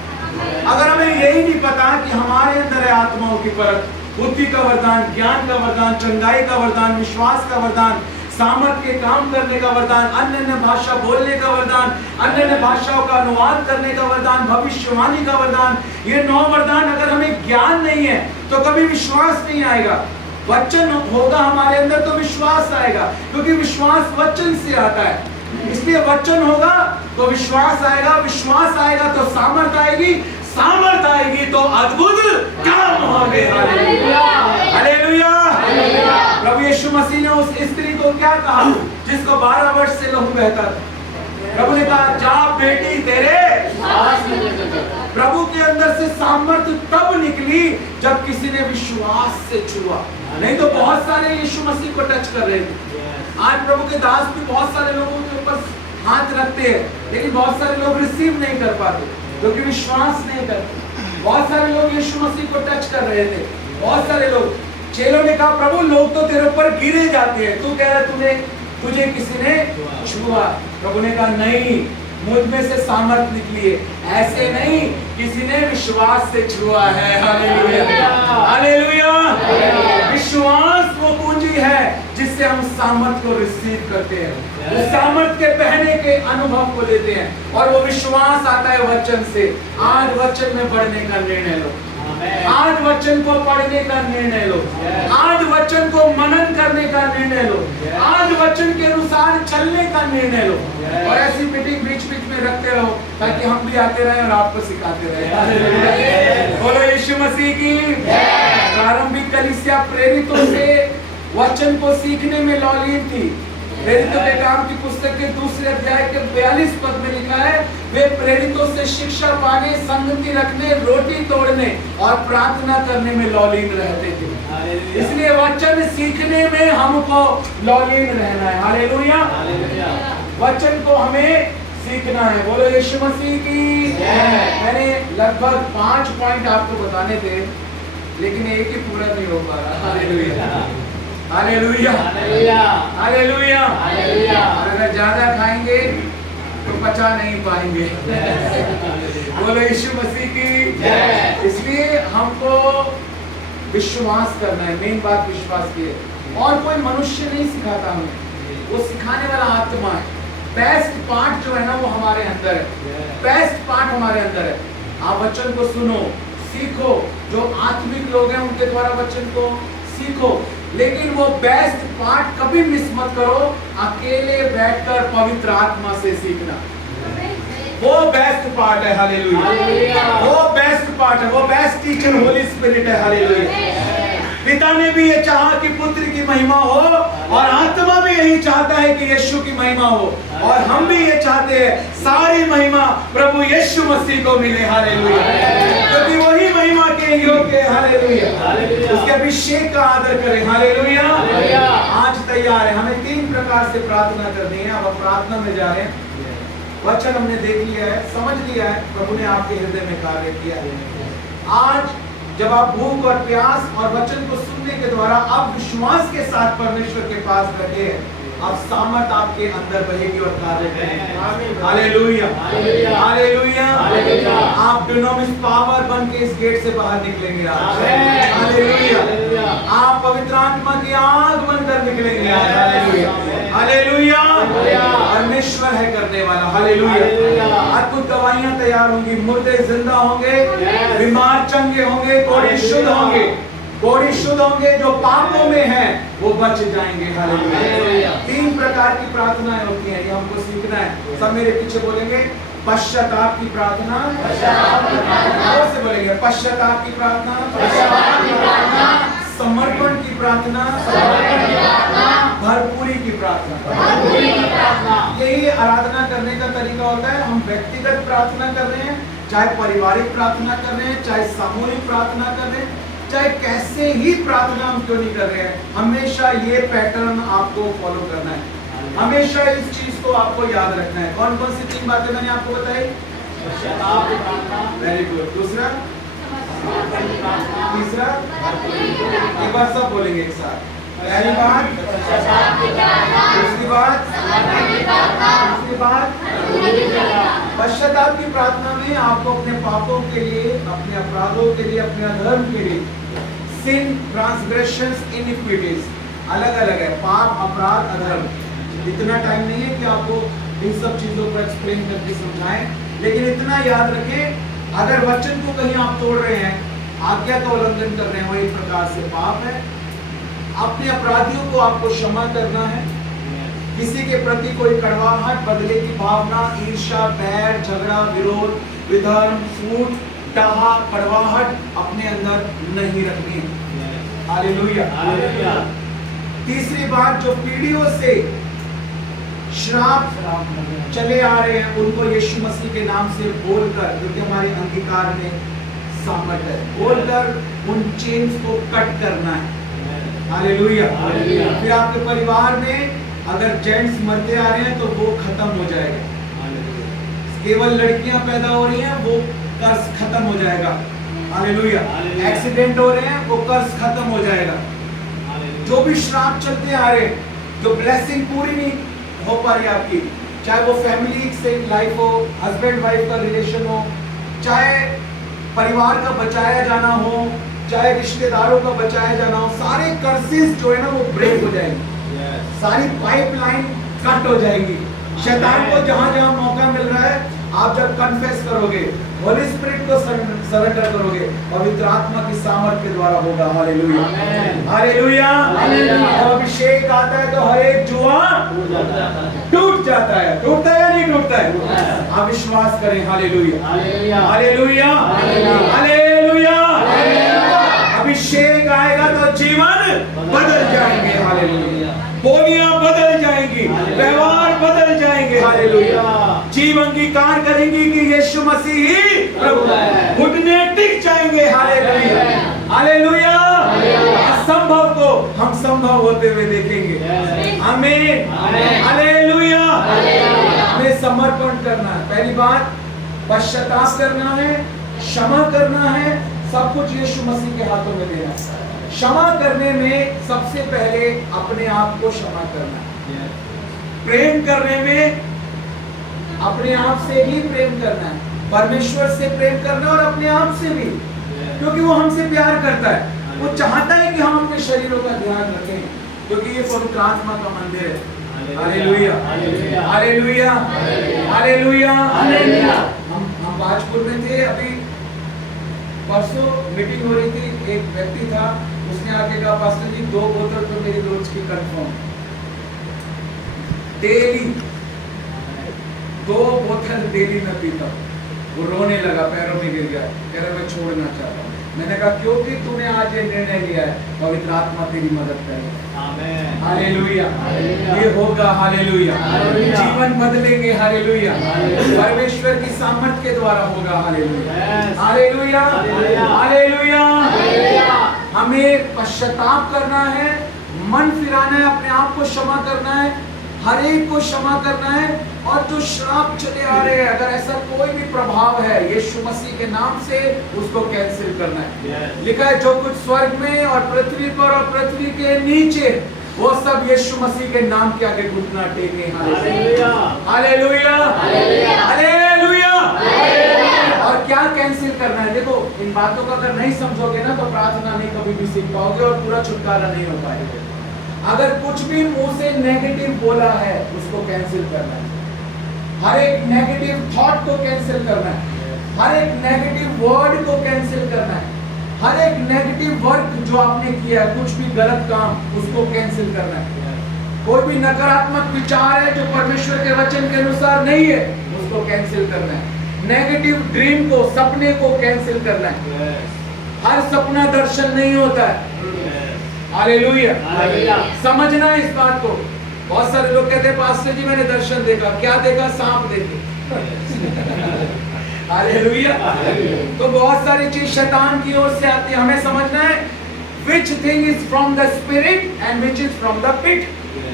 अगर हमें यही नहीं पता कि हमारे अंदर है आत्माओं की परख, बुद्धि का वरदान, ज्ञान का वरदान, चंगाई का वरदान, विश्वास का वरदान, सामर्थ के काम करने का वरदान, अन्य भाषा बोलने का वरदान, अन्य भाषाओं का अनुवाद करने का वरदान, भविष्यवाणी का वरदान, ये 9 वरदान अगर हमें ज्ञान नहीं है तो कभी विश्वास नहीं आएगा। वचन होगा हमारे अंदर तो विश्वास आएगा, क्योंकि विश्वास वचन से आता है। इसलिए वचन होगा तो विश्वास आएगा, विश्वास आएगा तो सामर्थ आएगी, सामर्थ आएगी तो अद्भुत काम होंगे। Hallelujah, hallelujah. प्रभु यीशु मसीह ने उस स्त्री को क्या कहा जिसको 12 वर्ष से लहू बहता था? प्रभु ने कहा जा बेटी तेरे। प्रभु के अंदर से सामर्थ तब निकली जब किसी ने विश्वास से छुआ। नहीं तो बहुत सारे यीशु मसीह को टच कर रहे थे। आज प्रभु के दास भी बहुत सारे लोगों के ऊपर हाथ रखते हैं, लेकिन बहुत सारे लोग रिसीव नहीं कर पाते क्योंकि विश्वास नहीं करते। बहुत सारे लोग यीशु मसीह को टच कर रहे थे। बहुत सारे लोग, चेलों ने कहा प्रभु लोग तो तेरे ऊपर गिरे जाते हैं, तू कह रहा तुझे किसी ने छुआ। प्रभु ने कहा नहीं, मुझ में से सामर्थ निकली है। ऐसे नहीं, किसी ने विश्वास से छुआ है। Hallelujah, hallelujah. विश्वास वो पूंजी है जिससे हम सामर्थ को रिसीव करते हैं, उस सामर्थ के बहने के अनुभव को लेते हैं, और वो विश्वास आता है वचन से। आज वचन में बढ़ने का निर्णय लो, आज वचन को पढ़ने का निर्णय लो, आज वचन को मनन करने का निर्णय लो, आज वचन के अनुसार चलने का निर्णय लो। और ऐसी मीटिंग बीच बीच में रखते रहो ताकि हम भी आते रहे और आपको सिखाते रहे। बोलो यीशु मसीह की। प्रारंभिक कलीसिया प्रेरितों से वचन को सीखने में लौलीन थी। प्रेरितों के काम की पुस्तक के 2 अध्याय के 42 पद में लिखा है वे प्रेरितों से शिक्षा पाने, संगति रखने, रोटी तोड़ने और प्रार्थना करने में लौलीन रहते थे। इसलिए वचन सीखने में हमको लौलीन रहना है। हालेलुया। वचन को हमें सीखना है। बोलो यीशु मसीह की। मैंने लगभग 5 पॉइंट आपको बताने थे, लेकिन एक ही पूरा नहीं हो पा रहा। Hallelujah, hallelujah, hallelujah, hallelujah. अगर ज्यादा खाएंगे तो पचा नहीं पाएंगे। बोलो यीशु मसीह की। इसलिए हमको विश्वास करना है। मेन बात विश्वास की है। और कोई मनुष्य नहीं सिखाता हमें, वो सिखाने वाला आत्मा है। बेस्ट पार्ट जो है ना वो हमारे अंदर है, बेस्ट पार्ट हमारे अंदर है। आप वचन को सुनो, सीखो, जो आत्मिक लोग हैं उनके द्वारा वचन को सीखो, लेकिन वो बेस्ट पार्ट कभी मिस मत करो, अकेले बैठकर पवित्र आत्मा से सीखना। वो बेस्ट पार्ट है, हालेलुया। वो बेस्ट पार्ट है, वो बेस्ट टीचर होली स्पिरिट है, हालेलुया। पिता ने भी ये चाहा कि पुत्र की महिमा हो, और आत्मा भी यही चाहता है कि यीशु की महिमा हो, और हम भी ये चाहते हैं सारी महिमा प्रभु यीशु मसीह को मिले, हालेलुया, क्योंकि वही महिमा के योग्य है, हालेलुया। उसके अभिषेक का आदर करें, हालेलुया। आज तैयार है, हमें 3 प्रकार से प्रार्थना करनी है। अब हम प्रार्थना में जा रहे हैं। वचन हमने देख लिया है, समझ लिया है, प्रभु ने आपके हृदय में कार्य किया है। आज जब आप भूख और प्यास और वचन को सुनने के द्वारा अब विश्वास के साथ परमेश्वर के पास बैठे हैं, अब सामर्थ आपके अंदर बहेगी और कार्य करेगी। Hallelujah, hallelujah. आप डुनामिस पावर बन के इस गेट से बाहर निकलेंगे आज, हालेलुया। आप पवित्र आत्मा की आग बनकर निकलेंगे आज, हालेलुया, हालेलुया। परमेश्वर है करने वाला, हालेलुया। अद्भुत दवाइयां तैयार होंगी, मुर्दे जिंदा होंगे, बीमार चंगे होंगे, कोढ़ी शुद्ध होंगे, कोढ़ी शुद्ध होंगे, जो पापों में हैं वो बच जाएंगे, हालेलुया। 3 प्रकार की प्रार्थनाएं होती हैं, ये हमको सीखना है। सब मेरे पीछे बोलेंगे, पश्चाताप की प्रार्थना, और से बोलेंगे पश्चाताप की प्रार्थना, समर्पण की प्रार्थना, भरपूरी की प्रार्थना। यही आराधना करने का तरीका होता है। हम व्यक्तिगत प्रार्थना कर रहे हैं, चाहे पारिवारिक प्रार्थना कर रहे हैं, चाहे सामूहिक प्रार्थना कर रहे हैं, चाहे कैसे ही प्रार्थना हम क्यों नहीं कर रहे हैं, हमेशा ये पैटर्न आपको फॉलो करना है, हमेशा इस चीज को आपको याद रखना है। कौन कौन सी 3 बातें मैंने आपको बताई? Very good. दूसरा, तीसरा, एक बार सब बोलेंगे एक साथ। पहली बात, दूसरी बात, तीसरी बात। पश्चाताप की प्रार्थना में आपको अपने पापों के लिए, अपने अपराधों के लिए, अपने अधर्म के लिए, सिन, ट्रांसग्रेशंस, इनिक्विटीज, अलग अलग है, पाप, अपराध, अधर्म। इतना टाइम नहीं है कि आपको इन सब चीजों को एक्सप्लेन करके समझाएं, लेकिन इतना याद रखें, अगर वचन को कहीं आप तोड़ रहे हैं, आज्ञा का उल्लंघन कर रहे हैं, वो एक प्रकार से पाप है। अपने अपराधियों को आपको क्षमा करना है। किसी के प्रति कोई कड़वाहट, बदले की भावना, ईर्ष्या, बैर, झगड़ा, विरोध, विधर्म, फूट, डाहा, कड़वाहट अपने अंदर नहीं रखनी है, हालेलुया। तीसरी बात, जो पीढ़ियों से श्राप चले आ रहे हैं, उनको यीशु मसीह के नाम से बोलकर, क्योंकि हमारे अंगीकार में सामर्थ है, बोलकर उन चेन्स को कट करना है, हालेलुया। फिर आपके परिवार में अगर जेंट्स मरते आ रहे हैं तो वो खत्म हो जाएगा, केवल लड़कियां पैदा हो रही हैं वो कर्ज खत्म हो जाएगा, हालेलुया। एक्सीडेंट हो रहे हैं वो कर्ज खत्म हो जाएगा। जो भी श्राप चलते आ रहे हैं, जो ब्लेसिंग पूरी नहीं हो पा रही आपकी, चाहे वो फैमिली से लाइफ हो, हस्बैंड वाइफ का रिलेशन हो, चाहे परिवार का बचाया जाना हो, चाहे रिश्तेदारों का बचाया जाना हो, सारे कर्सेस जो है ना वो ब्रेक हो जाएंगे, सारी पाइपलाइन कट हो जाएगी। शैतान को जहां जहां मौका मिल रहा है, आप जब कन्फेस करोगे, होली स्पिरिट को सरेंडर करोगे, पवित्र आत्मा की सामर्थ के द्वारा होगा, हालेलुया, हालेलुया। जब अभिषेक आता है तो हर एक जुआ टूट जाता है, टूटता है या नहीं टूटता है? आप विश्वास करें, हालेलुया, हालेलुया, हालेलुया। अभिषेक आएगा तो जीवन बदल जाएंगे, हालेलुया, बोलियां बदल जाएंगी, व्यवहार बदल जाएंगे, हालेलुया। जीव अंगीकार करेंगी कि यीशु मसीह ही प्रभु है, घुटने टिक जाएंगे, हालेलुया, हालेलुया। असंभव को हम संभव होते हुए देखेंगे, आमीन, हालेलुया। हमें समर्पण करना है, पहली बात पश्चाताप करना है, क्षमा करना है, सब कुछ यीशु मसीह के हाथों में देना है। क्षमा करने में सबसे पहले अपने आप को क्षमा करना है। प्रेम करने में अपने आप से ही प्रेम करना है, परमेश्वर से प्रेम करना और अपने आप से भी, क्योंकि वो हमसे प्यार करता है। वो चाहता है कि हम अपने शरीरों का ध्यान रखें, क्योंकि ये पवित्र आत्मा का मंदिर है। Hallelujah, hallelujah, hallelujah. हम बाजपुर में थे, अभी परसों मीटिंग हो रही थी। एक व्यक्ति था, उसने आके कहा पास्टर जी 2 बोतल तो मेरी रोज की कंफर्म, डेली 2 बोतल डेली मैं पीता। वो रोने लगा, पैरों में गिर गया, कह रहा मैं छोड़ना चाहता हूँ। मैंने कहा क्योंकि तूने आज ये निर्णय लिया है, पवित्र आत्मा तेरी मदद करेगा। आमीन, हालेलुया। ये होगा, हालेलुया। जीवन बदलेंगे, हालेलुया। परमेश्वर की सामर्थ के द्वारा होगा, हालेलुया, हालेलुया, हालेलुया। हमें पश्चाताप करना है, मन फिराना है, अपने आप को क्षमा करना है, हर एक को क्षमा करना है। और जो श्राप चले आ रहे हैं, अगर ऐसा कोई भी प्रभाव है यीशु मसीह के नाम से, उसको कैंसिल करना है। लिखा है जो कुछ स्वर्ग में और पृथ्वी पर और पृथ्वी के नीचे, वो सब यीशु मसीह के नाम के आगे घुटना टेके। Hallelujah, hallelujah, hallelujah. और क्या कैंसिल करना है? देखो, इन बातों को अगर नहीं समझोगे ना, तो प्रार्थना नहीं कभी भी सीख पाओगे और पूरा छुटकारा नहीं हो पाएगा। अगर कुछ भी मुंह से नेगेटिव बोला है, उसको कैंसिल करना है। हर एक नेगेटिव थॉट को कैंसिल करना है, हर एक नेगेटिव वर्ड को कैंसिल करना है, हर एक नेगेटिव वर्क जो आपने किया है, कुछ भी गलत काम, उसको कैंसिल करना है। कोई भी नकारात्मक विचार है जो परमेश्वर के वचन के अनुसार नहीं है, उसको कैंसिल करना है। नेगेटिव ड्रीम को, सपने को कैंसिल करना है। हर सपना दर्शन नहीं होता है। हालेलुया, समझना है इस बात को। बहुत सारे लोग कहते हैं पास्टर जी मैंने दर्शन देखा, क्या देखा? सांप देखे। हालेलुया। तो बहुत सारी चीज शैतान की ओर से आती है, हमें समझना है which thing is from the spirit and which is from the pit।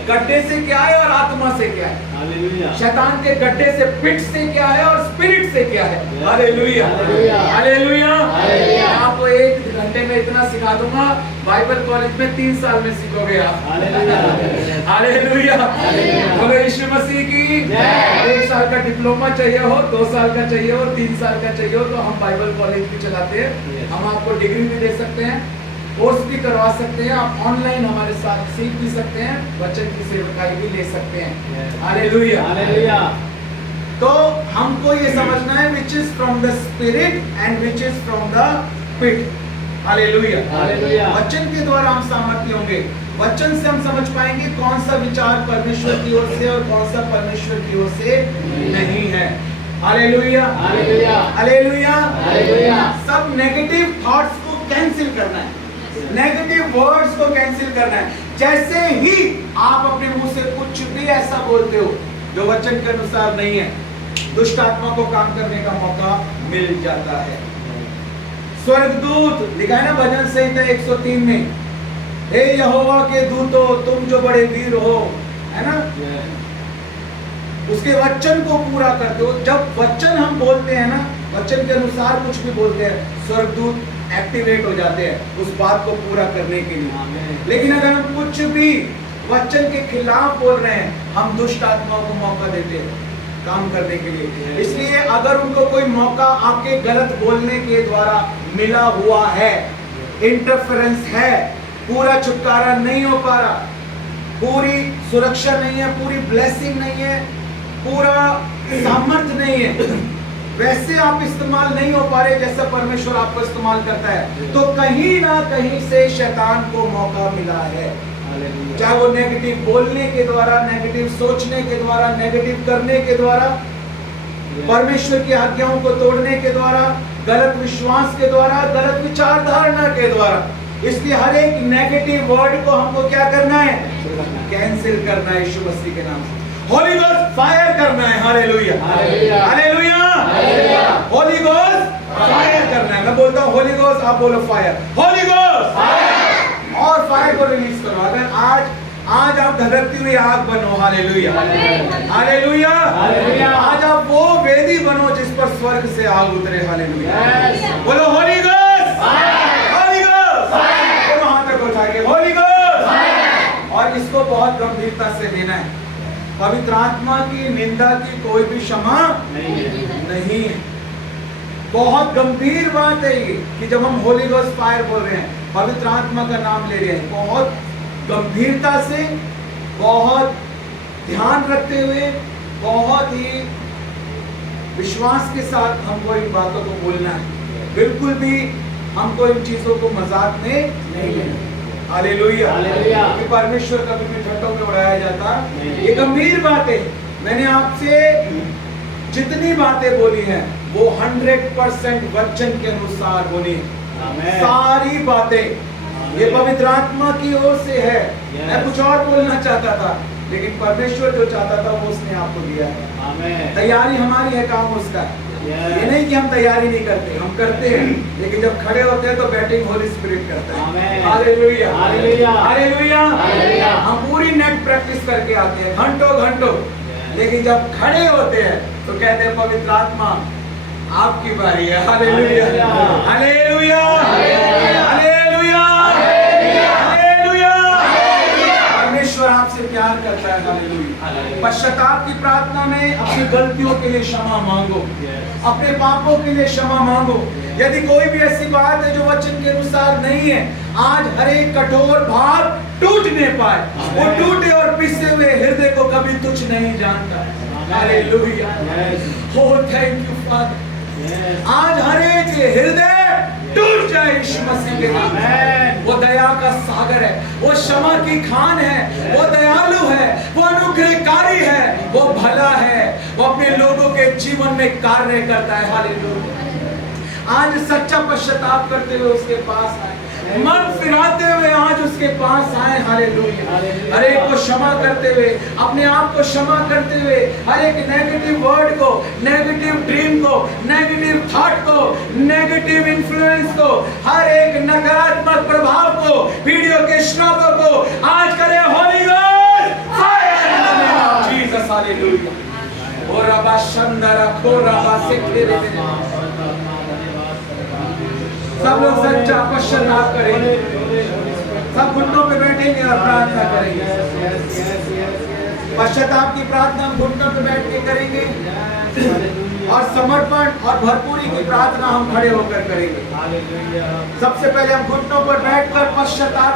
गड्ढे से क्या है और आत्मा से क्या है। हालेलुया। शैतान के गड्ढे से, पिट से क्या है और स्पिरिट से क्या है। Hallelujah, hallelujah. आपको 1 घंटे में इतना सिखा दूंगा, बाइबल कॉलेज में 3 साल में सीखोगे आप। हालेलुया, बोलो यीशु मसीह की। 1 साल का डिप्लोमा चाहिए हो, 2 साल का चाहिए हो, 3 साल का चाहिए हो, तो हम बाइबल कॉलेज भी चलाते हैं। हम आपको डिग्री भी दे सकते हैं, कोर्स भी करवा सकते हैं, आप ऑनलाइन हमारे साथ सीख भी सकते हैं, वचन की सेवकाई भी ले सकते हैं। Hallelujah, hallelujah. तो हमको ये समझना है which is from the spirit and which is from the pit। Hallelujah, hallelujah. वचन के द्वारा हम सामर्थ्य होंगे। वचन से हम समझ पाएंगे कौन सा विचार परमेश्वर की ओर से और कौन सा परमेश्वर की ओर से नहीं है। Hallelujah, hallelujah, hallelujah, hallelujah. सब नेगेटिव थॉट्स को कैंसिल करना है, नेगेटिव वर्ड्स को कैंसिल करना है। जैसे ही आप अपने मुंह से कुछ भी ऐसा बोलते हो जो वचन के अनुसार नहीं है, दुष्ट आत्मा को काम करने का मौका मिल जाता है। स्वर्गदूत, लिखा है ना भजन संहिता 103 में, हे यहोवा के दूतों तुम जो बड़े वीर हो, है ना, उसके वचन को पूरा करते हो। जब वचन हम बोलते हैं ना, वचन के अनुसार कुछ भी बोलते हैं, स्वर्गदूत एक्टिवेट हो जाते हैं उस बात को पूरा करने के लिए। लेकिन अगर हम कुछ भी वचन के खिलाफ बोल रहे हैं, हम दुष्ट आत्माओं को मौका देते हैं काम करने के लिए। इसलिए अगर उनको कोई मौका आपके गलत बोलने के द्वारा मिला हुआ है, इंटरफेरेंस है, पूरा छुटकारा नहीं हो पा रहा, पूरी सुरक्षा नहीं है, पूरी ब्लेसिंग नहीं है, पूरा सामर्थ्य नहीं है, वैसे आप इस्तेमाल नहीं हो पा रहे जैसा परमेश्वर आपको इस्तेमाल करता है, तो कहीं ना कहीं से शैतान को मौका मिला है। चाहे वो नेगेटिव बोलने के द्वारा, नेगेटिव सोचने के द्वारा, नेगेटिव करने के द्वारा, परमेश्वर की आज्ञाओं को तोड़ने के द्वारा, गलत विश्वास के द्वारा, गलत विचार धारणा के द्वारा। इसलिए हर एक नेगेटिव वर्ड को हमको क्या करना है? कैंसिल करना है यीशु मसीह के नाम से। होली गोस्ट फायर करना है। Hallelujah, hallelujah, Holi ghost fire करना है। मैं बोलता हूँ होली गोस्ट, आप बोलो फायर, होली गोस्ट फायर। और फायर को रिलीज करो। अगर आज आप धधकती हुई आग बनो। हालेलुया, हालेलुया, आज आप वो वेदी बनो जिस पर स्वर्ग से आग उतरे। हालेलुया, बोलो होली गोस्ट, होली गोस्ट, दोनों हाथ तक उठा के होली गोस्ट। और इसको बहुत गंभीरता से लेना है। पवित्र आत्मा की निंदा की कोई भी क्षमा नहीं है। बहुत गंभीर बात है ये कि जब हम होली गोस्ट फायर बोल रहे हैं, पवित्र आत्मा का नाम ले रहे हैं, बहुत गंभीरता से, बहुत ध्यान रखते हुए, बहुत ही विश्वास के साथ हमको इन बातों को बोलना है। बिल्कुल भी हमको इन चीजों को मजाक में नहीं लेना। हालेलुया। हालेलुया। कि परमेश्वर कभी भी ठट्टों में उड़ाया जाता ये गंभीर बातें मैंने आपसे जितनी बातें बोली हैं वो 100% वचन के अनुसार बोली हैं। सारी बातें ये पवित्र आत्मा की ओर से है। मैं कुछ और बोलना चाहता था, लेकिन परमेश्वर जो चाहता था वो उसने आपको दिया है। तैयारी हमारी है, काम उसका है। ये नहीं कि हम तैयारी नहीं करते, हम करते हैं, लेकिन जब खड़े होते हैं तो बैटिंग होली स्पिरिट करता है। Hallelujah, hallelujah, hallelujah. हम पूरी नेट प्रैक्टिस करके आते हैं घंटों घंटों, लेकिन जब खड़े होते हैं तो कहते हैं पवित्र आत्मा आपकी बारी है। Hallelujah, hallelujah, hallelujah, hallelujah. परमेश्वर आपसे प्यार करता है। हालेलुया। पश्चाताप की प्रार्थना में अपनी गलतियों के लिए क्षमा मांगो, अपने पापों के लिए क्षमा मांगो। यदि कोई भी ऐसी बात है जो वचन के अनुसार नहीं है, आज हर एक कठोर भाग टूटने पाए। वो टूटे और पिसे हुए हृदय को कभी तुच्छ नहीं जानता। Hallelujah. Oh thank you father. आज हर एक हृदय टूट जाए यीशु मसीह के नाम में। वो दया का सागर है, वो क्षमा की खान है, वो दयालु है, वो अनुग्रहकारी है, वो भला है, वो अपने लोगों के जीवन में कार्य करता है। हालेलुया। आज सच्चा पश्चाताप करते हुए उसके पास आए, मन फिराते हुए आज उसके पास आए। हालेलुया। हर एक को क्षमा करते हुए, अपने आप को क्षमा करते हुए, हर एक नेगेटिव वर्ड को, नेगेटिव ड्रीम को, नेगेटिव थॉट को, नेगेटिव इन्फ्लुएंस को, हर एक नकारात्मक प्रभाव को, वीडियो के श्रापों को आज करे holy God fire in the name of Jesus. Hallelujah. ओ रबा शंदरा खो रबा से खेले सब लोग सच्चा पश्चाताप करेंगे, सब घुटनों पे बैठेंगे और प्रार्थना करेंगे। पश्चाताप की प्रार्थना हम घुटनों पे बैठ के करेंगे और समर्पण और भरपूरी की प्रार्थना हम खड़े होकर करेंगे। सबसे पहले हम घुटनों पर बैठकर पश्चाताप